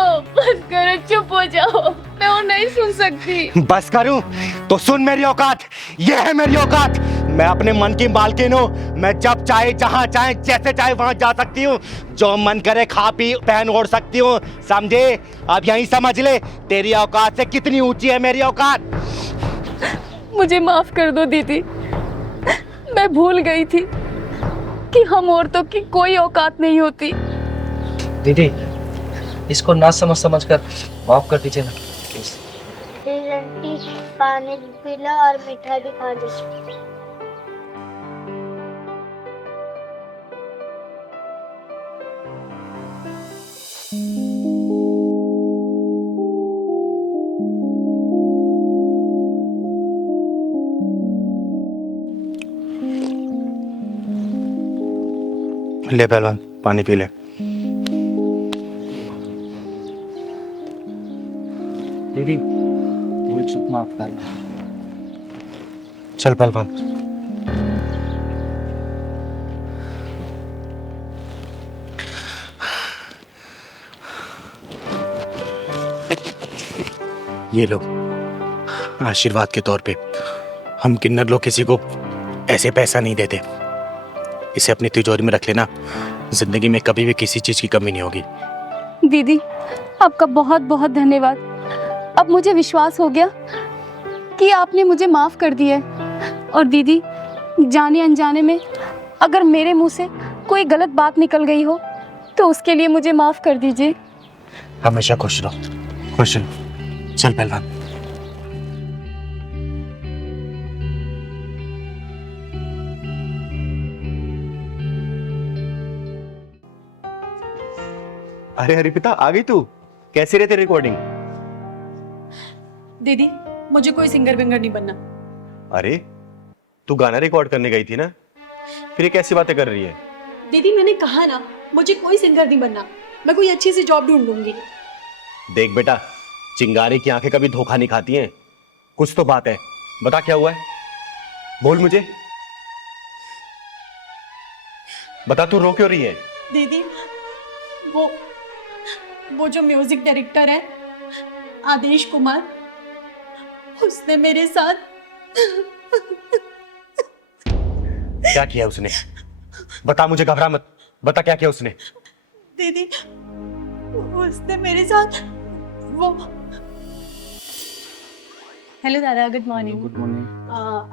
चुप हो जाओ, मैं और नहीं सुन सकती। बस करूं तो सुन मेरी औकात, ये है मेरी औकात। मैं अपने मन की मालकिन हूँ। मैं जब चाहे, जहाँ चाहे, जैसे चाहे वहां जा सकती हूँ। जो मन करे खा पी पहन ओढ़ सकती हूँ, समझे? अब यही समझ ले तेरी औकात से कितनी ऊंची है मेरी औकात। मुझे माफ कर दो दीदी, मैं भूल गई थी कि हम औरतों की कोई औकात नहीं होती। दीदी, इसको ना समझ कर माफ कर दीजिए ना प्लीज। आंटी पानी पी लो और मिठाई भी खा लो। ले पहलवान, पानी पी ले। दीदी भूल चूक माफ करना। चल पहलवान। ये लो आशीर्वाद के तौर पे। हम किन्नर लोग किसी को ऐसे पैसा नहीं देते। इसे अपनी तिजोरी में रख लेना, जिंदगी में कभी भी किसी चीज की कमी नहीं होगी। दीदी आपका बहुत बहुत धन्यवाद। अब मुझे विश्वास हो गया कि आपने मुझे माफ कर दिया है। और दीदी जाने अनजाने में अगर मेरे मुंह से कोई गलत बात निकल गई हो तो उसके लिए मुझे माफ कर दीजिए। हमेशा खुश रहो, खुश रहो। चल पहलवान। अरे हरिपिता आ गई तू? कैसी रहती रिकॉर्डिंग? दीदी मुझे कोई सिंगर विंगर नहीं बनना। अरे तू गाना रिकॉर्ड करने गई थी ना, फिर ये कैसी बातें कर रही है? दीदी मैंने कहा ना मुझे कोई सिंगर नहीं बनना, मैं कोई अच्छी सी जॉब ढूंढ लूंगी। देख बेटा, चिंगारी की आंखें कभी धोखा नहीं खाती हैं। कुछ तो बात है, बता क्या हुआ है? बोल मुझे, बता तू रो क्यों रही है? दीदी वो जो म्यूजिक डायरेक्टर है आदेश कुमार, उसने मेरे साथ क्या किया उसने? बता मुझे, घबरा मत, बता क्या किया उसने? दीदी उसने मेरे साथ वो। हेलो दादा, good morning. Good morning.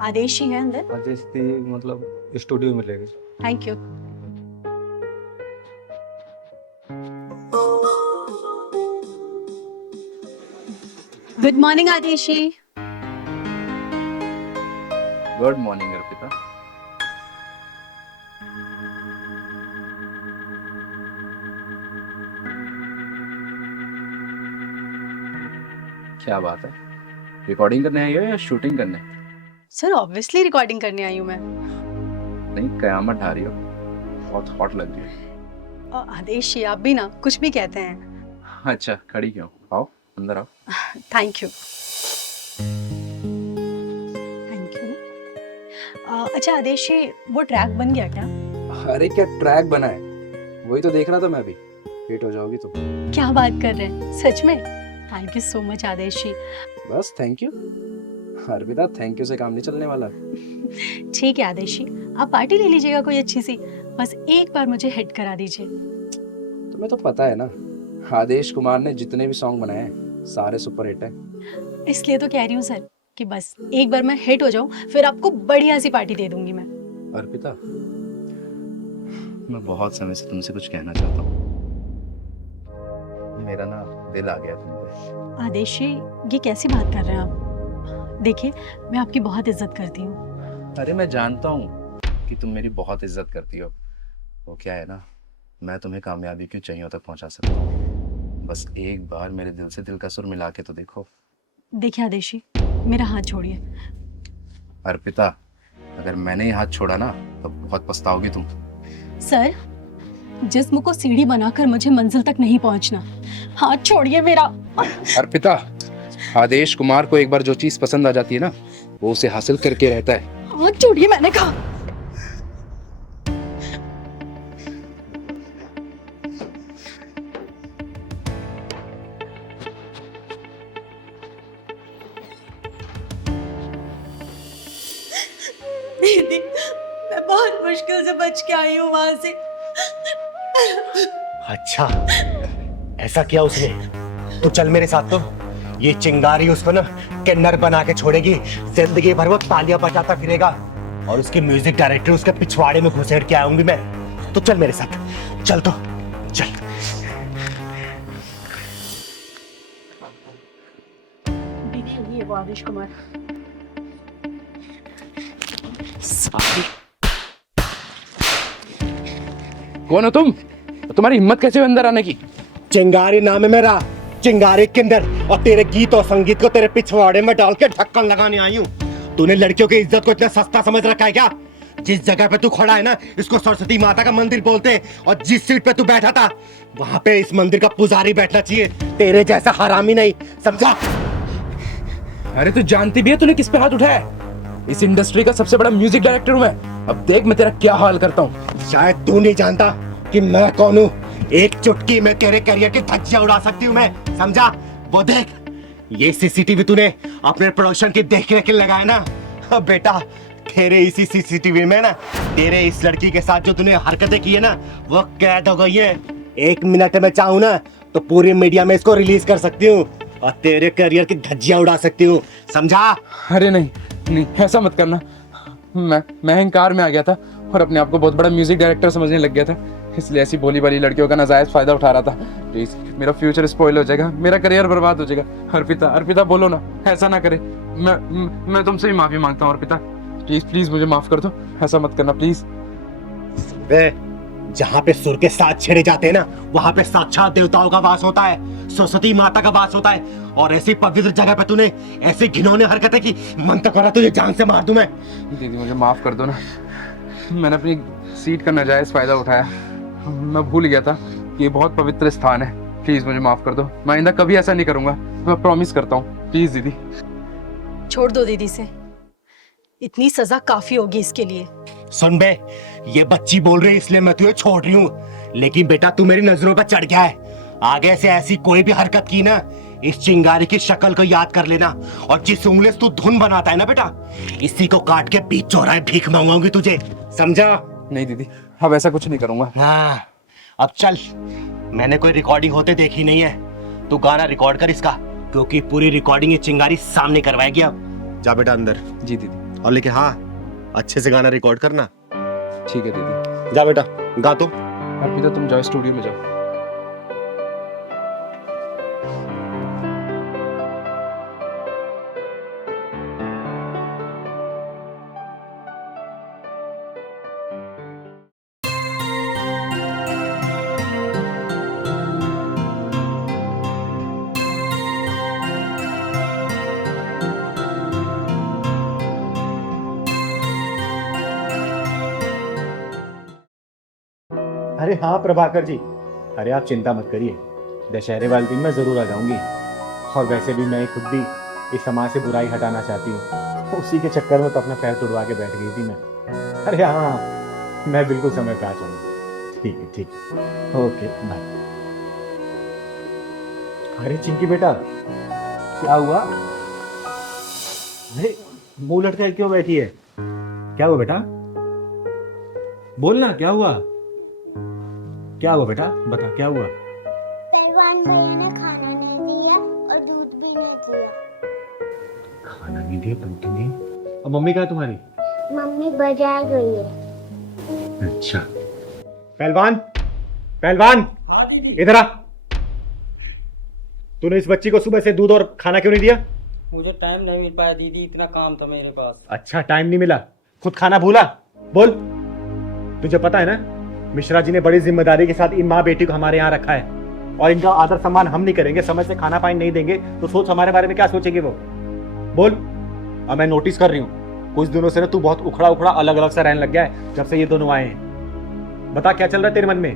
Adesh ही है अंदर? आदेश थी मतलब स्टूडियो में लेंगे। Thank you. Good morning Adesh ji. Good morning Arpita. क्या बात है, रिकॉर्डिंग करने आई हो या शूटिंग करने? सर ऑब्वियसली रिकॉर्डिंग करने आई हूँ मैं। नहीं, कयामत ढा रही हो, बहुत हॉट लग रही है। आदेश जी आप भी ना कुछ भी कहते हैं। अच्छा, खड़ी क्यों? आओ अंदर आओ। Thank you. Thank you. अच्छा आदेश जी, वो ट्रैक बन गया क्या? अरे क्या ट्रैक बना है, वही तो देख रहा था मैं भी। हिट हो जाओगी तुम। क्या बात कर रहे हैं, सच में? थैंक यू सो मच आदेश जी। बस thank you Arpita, thank you से काम नहीं चलने वाला। ठीक है आदेश जी, आप पार्टी ले लीजिएगा कोई अच्छी सी, बस एक बार मुझे हिट करा दीजिए। तुम्हें तो पता है ना, आदेश कुमार ने जितने भी सॉन्ग बनाए हैं सारे सुपर हिट हैं। इसलिए तो कह रही हूँ सर कि बस एक बार मैं हिट हो जाऊं, फिर आपको बढ़िया सी पार्टी दे दूंगी मैं। अर्पिता, मैं बहुत समय से तुमसे कुछ कहना चाहता हूँ। मेरा ना दिल आ गया तुम पे। आदेश जी ये कैसी बात कर रहे हैं आप? देखिए मैं आपकी बहुत इज्जत करती हूँ। अरे मैं जानता हूँ कि तुम मेरी बहुत इज्जत करती हो। वो क्या है ना, मैं तुम्हें कामयाबी की ऊंचाइयों तक पहुंचा सकता हूँ। बस एक बार मेरे दिल से दिल का सुर मिला के तो देखो। देखिए आदेश जी, मेरा हाथ छोड़िए। अर्पिता, अगर मैंने ये हाथ छोड़ा ना तो बहुत पछताओगी तुम। सर, जिस्म को सीढ़ी बनाकर मुझे मंजिल तक नहीं पहुंचना। हाथ छोड़िए मेरा। अर्पिता, आदेश कुमार को एक बार जो चीज पसंद आ जाती है ना, वो उसे हासिल करके रहता है। हाथ छोड़िए मैंने कहा। दीदी, मैं बहुत मुश्किल से बच के आई हूँ वहां से। अच्छा, ऐसा किया उसने? तो चल मेरे साथ। तो ये चिंगारी उसको ना किन्नर बना के छोड़ेगी। जिंदगी भर वो तालियां बजाता फिरेगा और उसके म्यूजिक डायरेक्टर उसके पिछवाड़े में घुसेड़ के आऊंगी मैं। तो चल मेरे साथ, चल तो चल। दीदी ये वो आदेश कुमार। कौन हो तुम? तुम्हारी हिम्मत कैसे हुई अंदर आने की? चिंगारी नाम है मेरा, चिंगारी किन्नर, और तेरे गीत और संगीत को तेरे पिछवाड़े में डाल के ढक्कन लगाने आई हूँ। तूने लड़कियों की इज्जत को इतना सस्ता समझ रखा है क्या? जिस जगह पे तू खड़ा है ना, इसको सरस्वती माता का मंदिर बोलते हैं, और जिस सीट पे तू बैठा था वहां पे इस मंदिर का पुजारी बैठना चाहिए, तेरे जैसा हरामी नहीं, समझा? अरे तू जानती भी है तूने किस पे हाथ उठाया है? इस इंडस्ट्री का सबसे बड़ा म्यूजिक डायरेक्टर हूं मैं। अब देख मैं तेरा क्या हाल करता हूँ। शायद तू नहीं जानता कि मैं कौन हूँ। एक चुटकी में तेरे करियर की धज्जियां उड़ा सकती हूँ मैं, समझा? वो देख, ये सीसीटीवी तूने अपने प्रोडक्शन की देखने के लिए लगाया ना। अब बेटा तेरे इसी सीसीटीवी में ना तेरे इस लड़की के साथ जो तूने हरकतें की है ना वो कैद हो गई है। 1 मिनट में चाहूँ ना तो पूरी मीडिया में इसको रिलीज कर सकती हूँ और तेरे करियर की धज्जियां उड़ा सकती हूँ, समझा? अरे नहीं नहीं, ऐसा मत करना। मैं अहंकार में आ गया था और अपने आप को बहुत बड़ा म्यूजिक डायरेक्टर समझने लग गया था, इसलिए ऐसी भोली भाली लड़कियों का नाजायज फायदा उठा रहा था। प्लीज, मेरा फ्यूचर स्पॉइल हो जाएगा, मेरा करियर बर्बाद हो जाएगा। अर्पिता अर्पिता बोलो ना, ऐसा ना करे। मैं तुमसे भी माफी मांगता हूँ अर्पिता, प्लीज प्लीज मुझे माफ कर दो, ऐसा मत करना प्लीज। जहाँ पे सुर के साथ छेड़े जाते हैं ना वहाँ पे साक्षात देवताओं का वास होता है, सरस्वती माता का वास होता है। और ऐसी पवित्र जगह पे तूने ऐसी घिनौनी हरकतें की, मन तो करा तुझे जान से मार दूं मैं। दीदी मुझे माफ कर दो ना, मैंने अपनी सीट का नाजायज फायदा उठाया। मैं भूल गया था कि ये बहुत पवित्र स्थान है। प्लीज मुझे माफ कर दो, मैं आइंदा कभी ऐसा नहीं करूंगा, मैं प्रॉमिस करता हूँ। प्लीज दीदी। छोड़ दो दीदी से, इतनी सजा काफी होगी इसके लिए। सुन बे, ये बच्ची बोल रही है इसलिए मैं तुझे छोड़ रही हूँ, लेकिन बेटा तू मेरी नजरों पर चढ़ गया है। आगे से ऐसी कोई भी हरकत की ना, इस चिंगारी की शक्ल को याद कर लेना, और जिस उंगली से तू धुन बनाता है ना बेटा, इसी को काट के बीच चौराहे भीख मांगूंगी तुझे, समझा? नहीं दीदी, अब ऐसा कुछ नहीं करूंगा। हाँ, अब चल, मैंने कोई रिकॉर्डिंग होते देखी नहीं है, तू गाना रिकॉर्ड कर इसका, क्योंकि पूरी रिकॉर्डिंग ये चिंगारी सामने करवाएगी। अब जा बेटा अंदर। जी दीदी। और लेकिन हाँ, अच्छे से गाना रिकॉर्ड करना। ठीक है दीदी। जा बेटा गा तो। अर्पिता तुम जाओ स्टूडियो में जाओ। अरे हाँ प्रभाकर जी, अरे आप चिंता मत करिए, दशहरे वाले दिन मैं जरूर आ जाऊंगी। और वैसे भी मैं खुद भी इस समाज से बुराई हटाना चाहती हूँ, उसी के चक्कर में तो अपना पैर तुड़वा के बैठ गई थी मैं। अरे हाँ, मैं बिल्कुल समय पे आ जाऊंगी। ठीक है ठीक है, ओके बाय। अरे चिंकी बेटा, क्या हुआ? अरे मुंह लटका क्यों बैठी है? क्या हुआ बेटा? बोलना, क्या हुआ? क्या हुआ बेटा, बता क्या हुआ? पहलवान भैया ने खाना नहीं दिया और दूध भी नहीं दिया। खाना नहीं दिया, दूध नहीं दिया। और मम्मी कहाँ तुम्हारी? मम्मी बाजार गई है। अच्छा। पहलवान, पहलवान, इधर आ। तूने इस बच्ची को सुबह से दूध और खाना क्यों नहीं दिया? मुझे टाइम नहीं मिल पाया दीदी, इतना काम था मेरे पास। अच्छा, टाइम नहीं मिला, खुद खाना भूला? बोल। तुझे पता है ना, मिश्रा जी ने बड़ी जिम्मेदारी के साथ इन माँ बेटी को हमारे यहाँ रखा है, और इनका आदर सम्मान हम नहीं करेंगे, समय से खाना पानी नहीं देंगे, तो सोच हमारे बारे में क्या सोचेंगे वो? बोल। अब मैं नोटिस कर रही हूँ कुछ दिनों से ना तू बहुत उखड़ा उखड़ा अलग अलग सा रहने लग गया है जब से ये दोनों आए हैं। बता क्या चल रहा है तेरे मन में?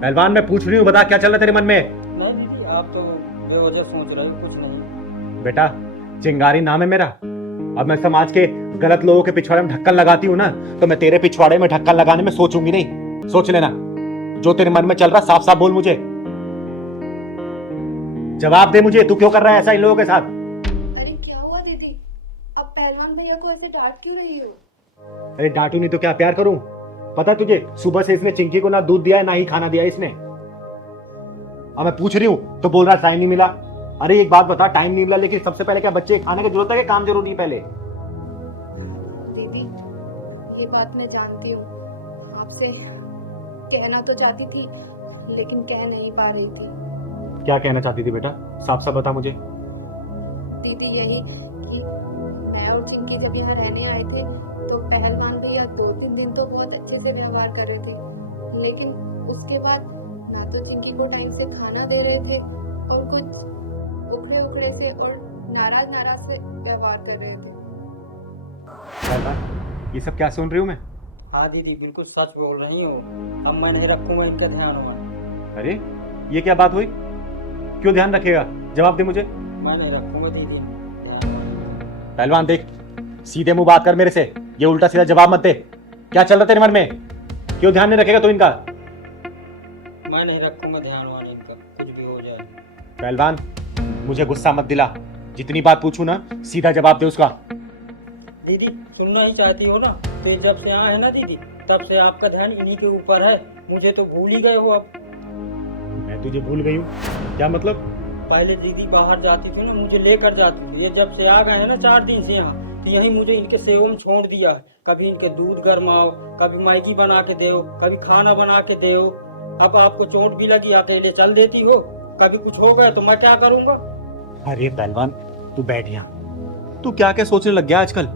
पहलवान मैं पूछ रही हूँ, बता क्या चल रहा है तेरे मन में? नहीं दीदी, आप तो बेवजह सोच रहे हो, कुछ नहीं। बेटा चिंगारी नाम है मेरा, अब मैं समाज के गलत लोगों के पिछवाड़े में ढक्कन लगाती हूँ ना, तो मैं तेरे पिछवाड़े में ढक्कन लगाने में सोचूंगी नहीं। सोच लेना, जो तेरे मन में चल रहा साफ साफ बोल मुझे, जवाब दे मुझे, तू क्यों कर रहा है ऐसा इन लोगों के साथ? अरे क्या हुआ दीदी, अब पहलवान भैया को ऐसे डांट क्यों रही हो? अरे डांटू नहीं तो क्या प्यार करूं? पता तुझे सुबह से इसने चिंकी को ना दूध दिया है ना ही खाना दिया इसने। अब मैं पूछ रही हूँ तो बोल रहा टाइम नहीं मिला। अरे एक बात बता, टाइम नहीं मिला लेकिन सबसे पहले क्या बच्चे खाने की जरूरत है कि काम जरूरी है पहले? दीदी ये बात मैं जानती हूँ, आपसे कहना तो चाहती थी लेकिन कह नहीं पा रही थी। क्या कहना चाहती थी बेटा, साफ साफ बता मुझे। दीदी यही कि मैं और चिंकी जब यहाँ रहने आए थे तो पहलवान भैया 2-3 दिन तो बहुत अच्छे से व्यवहार कर रहे थे, लेकिन उसके बाद ना तो चिंकी को टाइम से खाना दे रहे थे और कुछ उखड़े उखड़े से और नाराज से व्यवहार कर रहे थे। ये सब क्या सुन रही हूँ मैं? हाँ दीदी, बिल्कुल सच बोल रही हो, अब मैं नहीं रखूंगा इनका ध्यान होगा। अरे ये क्या बात हुई? क्यों ध्यान रखेगा? जवाब दे मुझे। मैं नहीं रखूंगा दीदी। पहलवान देख, सीधे मुंह बात कर मेरे से, ये उल्टा सीधा जवाब मत दे। क्या चल रहा तेरे मन में? क्यों ध्यान नहीं रखेगा तू इनका? मैं नहीं रखूंगा ध्यान वाले इनका, कुछ भी हो जाए। पहलवान मुझे गुस्सा मत दिला, जितनी बात पूछू ना सीधा जवाब दे उसका। दीदी सुनना ही चाहती हो ना, तो ये जब से आए हैं ना दीदी, तब से आपका ध्यान इन्हीं के ऊपर है। मुझे तो भूल ही गए हो अब। मैं तुझे भूल गई हूँ? क्या मतलब? पहले दीदी बाहर जाती थी ना, मुझे लेकर जाती थी। ये जब से आ गए हैं ना 4 दिन से यहाँ, तो यहीं मुझे इनके सेवा में छोड़ दिया है। कभी इनके दूध गरमाओ, कभी मैगी बना के दो, कभी खाना बना के दो। अब आपको चोट भी लगी, अकेले चल देती हो। कभी कुछ हो गया तो मैं क्या करूँगा? अरे पहलवान तू बैठ यहाँ। तू क्या क्या सोचने लग गया आजकल?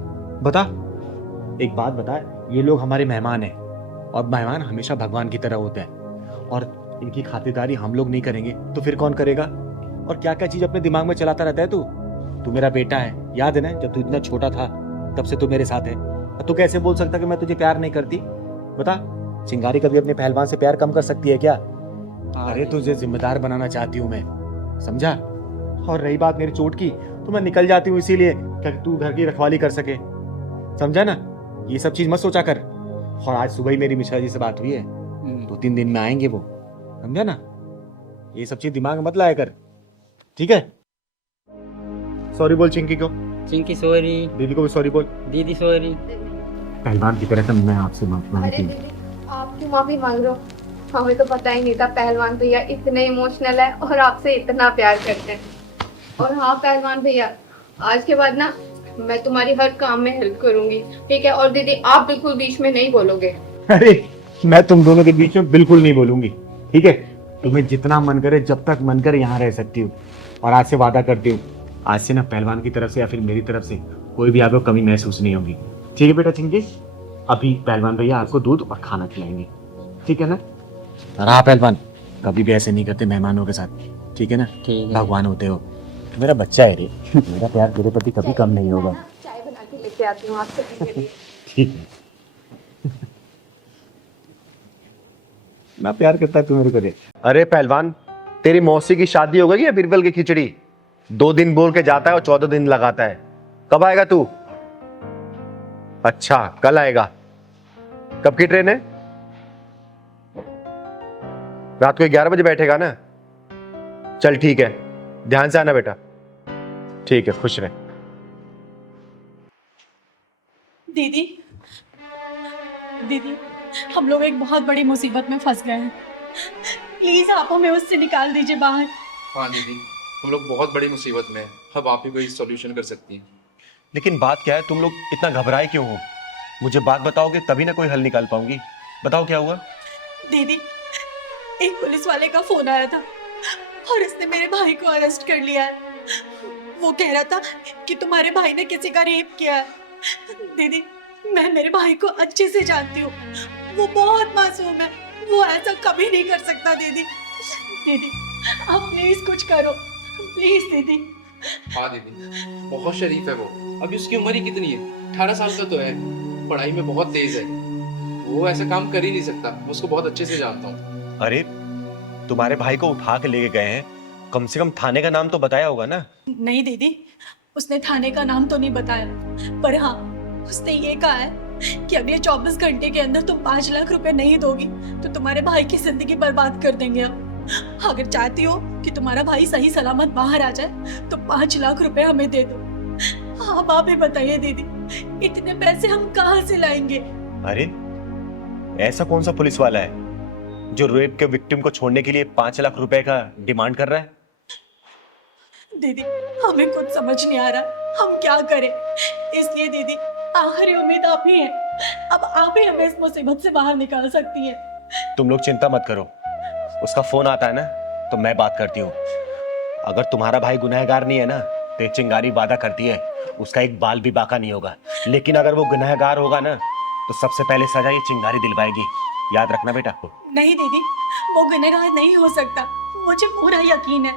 बता, एक बात बता, ये लोग हमारे मेहमान हैं और मेहमान हमेशा भगवान की तरह होते हैं, और इनकी खातिरदारी हम लोग नहीं करेंगे तो फिर कौन करेगा? और क्या क्या चीज अपने दिमाग में चलाता रहता है तू। तू मेरा बेटा है, याद है ना जब तू इतना छोटा था तब से तू मेरे साथ है। तू कैसे बोल सकता कि मैं तुझे प्यार नहीं करती? बता, चिंगारी कभी अपने पहलवान से प्यार कम कर सकती है क्या? अरे तुझे जिम्मेदार बनाना चाहती हूँ मैं, समझा? और रही बात मेरी चोट की, तो मैं निकल जाती हूँ इसीलिए कि तू घर की रखवाली कर सके, समझा ना? ये सब चीज मत सोचा कर। और आज सुबह ही मेरी मिश्रा जी से बात हुई है, 2-3 दिन में आएंगे वो, समझा ना? ये सब चीज दिमाग में मत लाया कर, ठीक है? सॉरी बोल चिंकी को। चिंकी सॉरी। दीदी को भी सॉरी बोल। दीदी सॉरी। पहलवान की तरह मैं आपसे माफी अरे मांगती हूँ। दीदी, आप क्यों माफी मांग रहे हो? हमें तो पता ही नहीं था पहलवान भैया इतने इमोशनल है और आपसे इतना प्यार करते हैं। और हाँ पहलवान भैया, आज के बाद ना मैं तुम्हारी हर काम में हेल्प करूंगी, ठीक है? और दीदी आप बिल्कुल बीच में नहीं बोलोगे। अरे मैं तुम दोनों के बीच में बिल्कुल नहीं बोलूंगी, ठीक है? तुम्हें जितना मन करे, जब तक मन करे यहाँ रह सकती हूँ। और आज से वादा करती हूँ, आज से ना पहलवान की तरफ से या फिर मेरी तरफ से कोई भी आपको कमी महसूस नहीं होगी, ठीक है बेटा चिंकी? अभी पहलवान भैया आपको दूध और खाना खिलाएंगे, ठीक है ना? और हाँ पहलवान, कभी भी ऐसे नहीं करते मेहमानों के साथ, ठीक है ना? ठीक है। भगवान होते हो, मेरा बच्चा है रे। मेरा प्यार तेरे प्रति कभी कम नहीं होगा, चाय बना के लेके आती हूँ आपसे पीने के लिए। ठीक है? ना प्यार करता है तू मेरे को रे। अरे पहलवान, तेरी मौसी की शादी हो गई है बीरबल की खिचड़ी? 2 दिन बोल के जाता है और 14 दिन लगाता है। कब आएगा तू? अच्छा कल आएगा। कब की ट्रेन है? रात को 11 बजे बैठेगा ना? चल ठीक है, ध्यान से आना बेटा। ठीक है, खुश रहे। दीदी, दीदी, हम लोग एक बहुत बड़ी मुसीबत में फंस गए हैं। प्लीज आप हमें उससे निकाल दीजिए बाहर। हाँ दीदी, हम लोग बहुत बड़ी मुसीबत में हैं। अब आप ही कोई सॉल्यूशन कर सकती हैं। लेकिन बात क्या है, तुम लोग इतना घबराए क्यों हो? मुझे बात बताओगे तभी ना कोई हल निकाल पाऊंगी। बताओ क्या हुआ? दीदी, एक पुलिस वाले का फोन आया था और उसने मेरे भाई को अरेस्ट कर लिया है। वो कह रहा था कि तुम्हारे भाई ने किसी का रेप किया है। दीदी, मैं मेरे भाई को अच्छे से जानती हूँ, वो बहुत मासूम है, वो ऐसा कभी नहीं कर सकता। दीदी, दीदी आप प्लीज कुछ करो, प्लीज दीदी। हाँ दीदी, बहुत शरीफ है वो। अभी उसकी उम्र ही कितनी है? 18 साल का तो है। पढ़ाई में बहुत तेज है। वो ऐसा काम कर ही नहीं सकता। मैं उसको बहुत अच्छे से जानता हूँ। अरे तुम्हारे भाई को उठा के लेके गए हैं, कम से कम थाने का नाम तो बताया होगा ना? नहीं दीदी, उसने थाने का नाम तो नहीं बताया, पर हाँ उसने ये कहा है कि अगले 24 घंटे के अंदर तुम 5 लाख रुपए नहीं दोगी तो तुम्हारे भाई की जिंदगी बर्बाद कर देंगे हम। अगर चाहती हो कि तुम्हारा भाई सही सलामत बाहर आ जाए तो 5 लाख रुपए हमें दे दो। आप ही बताइए दीदी, इतने पैसे हम कहाँ से लाएंगे? अरे ऐसा कौन सा पुलिस वाला है जो रेप के विक्टिम को छोड़ने के लिए 5 लाख रुपए का डिमांड कर रहा है? दीदी हमें कुछ समझ नहीं आ रहा, हम क्या करें? इसलिए दीदी आखिरी उम्मीद आप ही हैं। अब आप ही हमें इस मुसीबत से बाहर निकाल सकती हैं। तुम लोग चिंता मत करो, उसका फोन आता है ना तो मैं बात करती हूँ। अगर तुम्हारा भाई गुनहगार नहीं है ना तो एक चिंगारी वादा करती है उसका एक बाल भी बाका नहीं होगा, लेकिन अगर वो गुनहगार होगा ना तो सबसे पहले सजा ये चिंगारी दिलवाएगी। याद रखना बेटा। नहीं दीदी, वो गुनहगार नहीं हो सकता, मुझे पूरा यकीन है।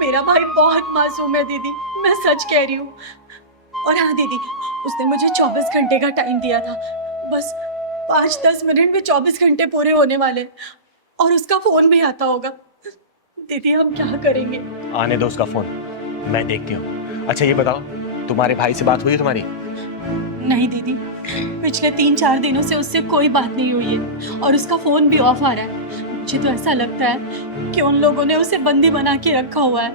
मेरा भाई बहुत मासूम है दीदी, मैं सच कह रही हूँ। और हाँ दीदी, उसने मुझे 24 घंटे का टाइम दिया था, बस 5-10 मिनट में 24 घंटे पूरे होने वाले और उसका फोन भी आता होगा। दीदी हम क्या करेंगे? आने दो उसका फोन, मैं देख के हूँ। अच्छा ये बताओ, तुम्हारे भाई से बात हुई है तुम्हारी? नहीं दीदी, पिछले 3-4 दिनों से उससे कोई बात नहीं हुई है और उसका फोन भी ऑफ आ रहा है। मुझे तो ऐसा लगता है कि उन लोगों ने उसे बंदी बना के रखा हुआ है।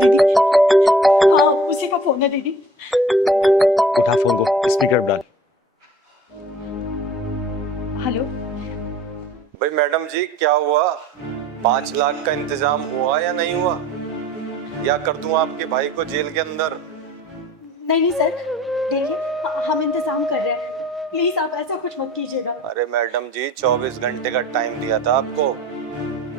दीदी, हाँ उसी का फोन है दीदी। उठा फोन को, स्पीकर डाल। हेलो। भाई मैडम जी, क्या हुआ? 5 लाख का इंतजाम हुआ या नहीं हुआ? या कर दूं आपके भाई को जेल के अंदर? नहीं सर, देखिए हम इंतजाम कर रहे हैं, प्लीज आप ऐसा कुछ मत कीजिएगा। अरे मैडम जी, 24 घंटे का टाइम दिया था आपको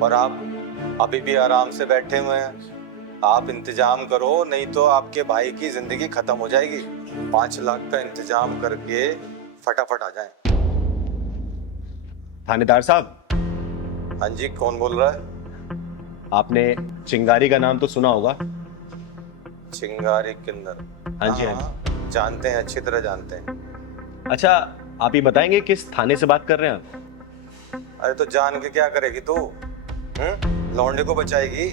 और आप अभी भी आराम से बैठे हुए हैं। आप इंतजाम करो, नहीं तो आपके भाई की जिंदगी खत्म हो जाएगी। 5 लाख का इंतजाम करके फटाफट आ जाएं। थानेदार साहब। हाँ जी, कौन बोल रहा है? आपने चिंगारी का नाम तो सुना होगा? चिंगारी किन्नर? हाँ जी, हाँ जी, जानते हैं, अच्छी तरह जानते हैं। अच्छा आप ये बताएंगे किस थाने से बात कर रहे हैं आप? अरे तो जान के क्या करेगी तू? लौंडे को बचाएगी?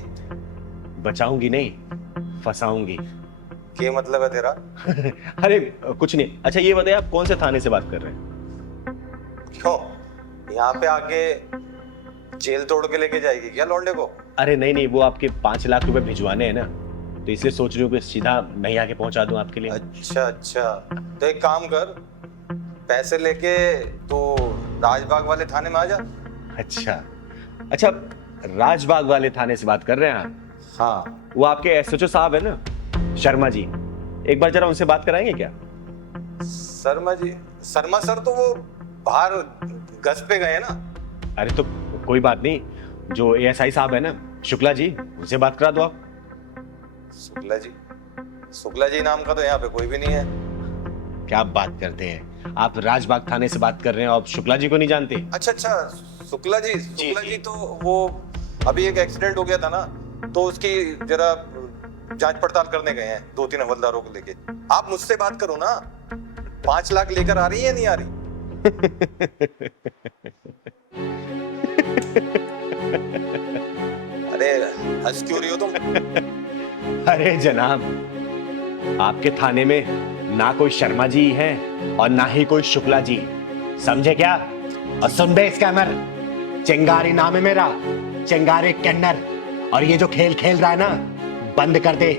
बचाऊंगी नहीं, फंसाऊंगी। क्या मतलब है तेरा? अरे कुछ नहीं। अच्छा ये बताइए, आप कौन से थाने से बात कर रहे हैं? क्यों, यहाँ पे आके जेल तोड़ के लेके जाएगी क्या लौंडे को? अरे नहीं नहीं, वो आपके 5 लाख रुपए भिजवाने हैं ना, तो इसलिए सोच रही हूँ कि सीधा मैं आके पहुंचा दूं आपके लिए। अच्छा अच्छा, तो एक काम कर, पैसे लेके तो राजबाग वाले थाने में आ जा। अच्छा अच्छा, राजबाग वाले थाने से बात कर रहे हैं आप? हाँ। वो आपके एसएचओ साहब है ना, शर्मा जी, एक बार जरा उनसे बात कराएंगे क्या? शर्मा जी? शर्मा सर तो वो बाहर गश्त पे गए ना। अरे तो कोई बात नहीं, जो एएसआई साहब है ना, शुक्ला जी, उनसे बात करा दो आप। शुक्ला जी? शुक्ला जी नाम का तो यहाँ पे कोई भी नहीं है। क्या बात करते हैं आप? राजबाग थाने से बात कर रहे हैं, आप शुक्ला जी को नहीं जानते? अच्छा अच्छा, शुक्ला जी, शुक्ला जी तो वो अभी एक एक्सीडेंट हो गया था ना, तो उसकी जरा जांच पड़ताल करने गए हैं 2-3 हवलदारों को लेके। आप मुझसे बात करो ना। 5 लाख लेकर आ रही है नहीं आ रही? अरे हंस क्यों रही हो तुम? अरे जनाब, आपके थाने में ना कोई शर्मा जी है और ना ही कोई शुक्ला जी, समझे क्या? और सुन बे स्कैमर, चिंगारी नाम है मेरा, चिंगारी किन्नर। और ये जो खेल खेल रहा है ना, बंद कर दे,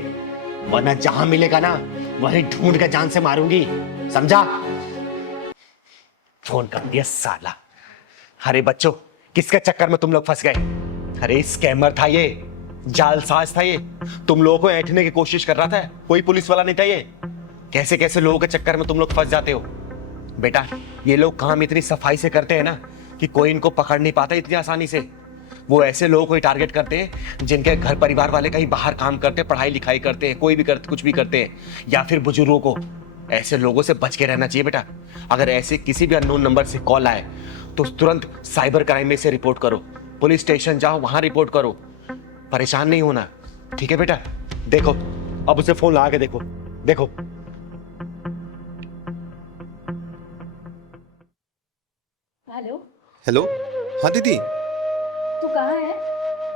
वरना जहां मिलेगा ना वहीं ढूंढ के जान से मारूंगी, समझा? फोन कर दिया साला। अरे बच्चों, किसके चक्कर में तुम लोग फंस गए? अरे स्कैमर था ये, जालसाज था ये, तुम लोगों को ऐंठने की कोशिश कर रहा था, कोई पुलिस वाला नहीं था ये। कैसे कैसे लोगों के चक्कर में तुम लोग फंस जाते हो। बेटा ये लोग काम इतनी सफाई से करते हैं ना कि कोई इनको पकड़ नहीं पाता इतनी आसानी से। वो ऐसे लोगों को टारगेट करते हैं जिनके घर परिवार वाले कहीं बाहर काम करते, पढ़ाई लिखाई करते हैं, कोई भी करते, कुछ भी करते हैं, या फिर बुजुर्गों को। ऐसे लोगों से बच के रहना चाहिए बेटा। अगर ऐसे किसी भी अननोन नंबर से कॉल आए तो तुरंत साइबर क्राइम में से रिपोर्ट करो, पुलिस स्टेशन जाओ, वहां रिपोर्ट करो। परेशान नहीं होना, ठीक है बेटा? देखो अब उसे फोन लगा के देखो, देखो। हेलो। हेलो, हाँ दीदी। तू कहाँ है?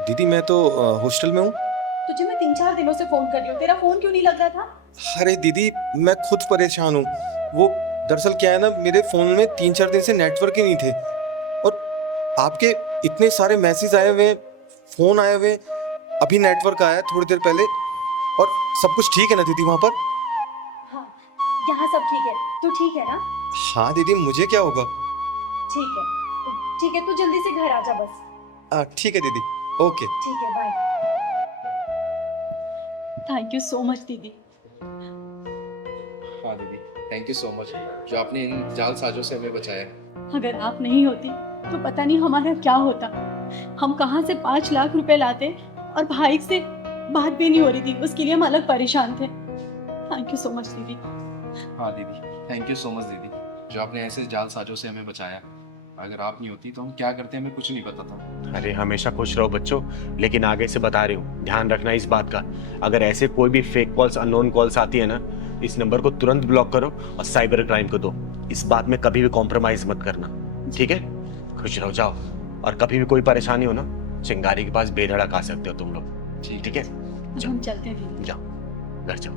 दीदी मैं तो हॉस्टल में हूँ। तुझे मैं 3-4 दिनों से फोन कर रही हूँ, तेरा फोन क्यों नहीं लग रहा था? अरे दीदी मैं खुद परेशान हूँ। वो दरअसल क्या है ना, मेरे फोन में 3-4 दिन से नेटवर्क ही नहीं थे और आपके इतने सारे मैसेज आए हुए, फोन आए हुए, अभी नेटवर्क आया थोड़ी देर पहले। और सब कुछ ठीक है ना दीदी वहाँ पर? हाँ, यहाँ सब ठीक है। तू ठीक है ना? हाँ दीदी, मुझे क्या होगा? ठीक है ठीक है, तू जल्दी से घर आ जा बस। ठीक है दीदी, ओके। ठीक है, bye. Thank you so much दीदी। हाँ दीदी, थैंक यू सो मच, जो आपने इन जालसाजों से हमें बचाया। अगर आप नहीं होती तो पता नहीं हमारा क्या होता। हम कहाँ से 5 लाख रुपए लाते और भाई से बात भी नहीं हो रही थी, उसके लिए हम अलग परेशान थे। थैंक यू सो मच दीदी। हाँ दीदी, थैंक यू सो मच दीदी, जो आपने ऐसे जालसाजों से हमें बचाया। अगर आप नहीं होती तो हम क्या करते, हमें कुछ नहीं पता था। अरे हमेशा खुश रहो बच्चों, लेकिन आगे से बता रही हूँ, ध्यान रखना इस बात का। अगर ऐसे कोई भी फेक कॉल्स, अननोन कॉल्स आती है ना, इस नंबर को तुरंत ब्लॉक करो और साइबर क्राइम को दो। इस बात में कभी भी कॉम्प्रोमाइज मत करना, ठीक है? खुश रहो, जाओ। और कभी भी कोई परेशानी हो ना चिंगारी के पास बेधड़क आ सकते हो तुम लोग। ठीक है, हम चलते हैं दीदी। जाओ घर जाओ।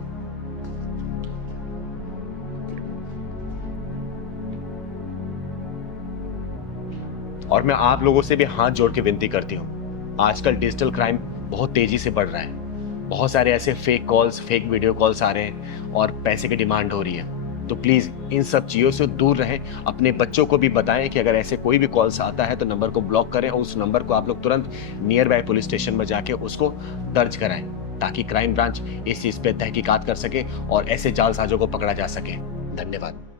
और मैं आप लोगों से भी हाथ जोड़ के विनती करती हूँ, आजकल डिजिटल क्राइम बहुत तेजी से बढ़ रहा है। बहुत सारे ऐसे fake calls, fake video calls आ रहे हैं और पैसे की डिमांड हो रही है। तो प्लीज इन सब चीजों से दूर रहें। अपने बच्चों को भी बताएं कि अगर ऐसे कोई भी कॉल्स आता है तो नंबर को ब्लॉक करें और उस नंबर को आप लोग तुरंत नियर बाय पुलिस स्टेशन में जाके उसको दर्ज कराएं, ताकि क्राइम ब्रांच इस चीज पे तहकीकात कर सके और ऐसे जालसाजों को पकड़ा जा सके। धन्यवाद।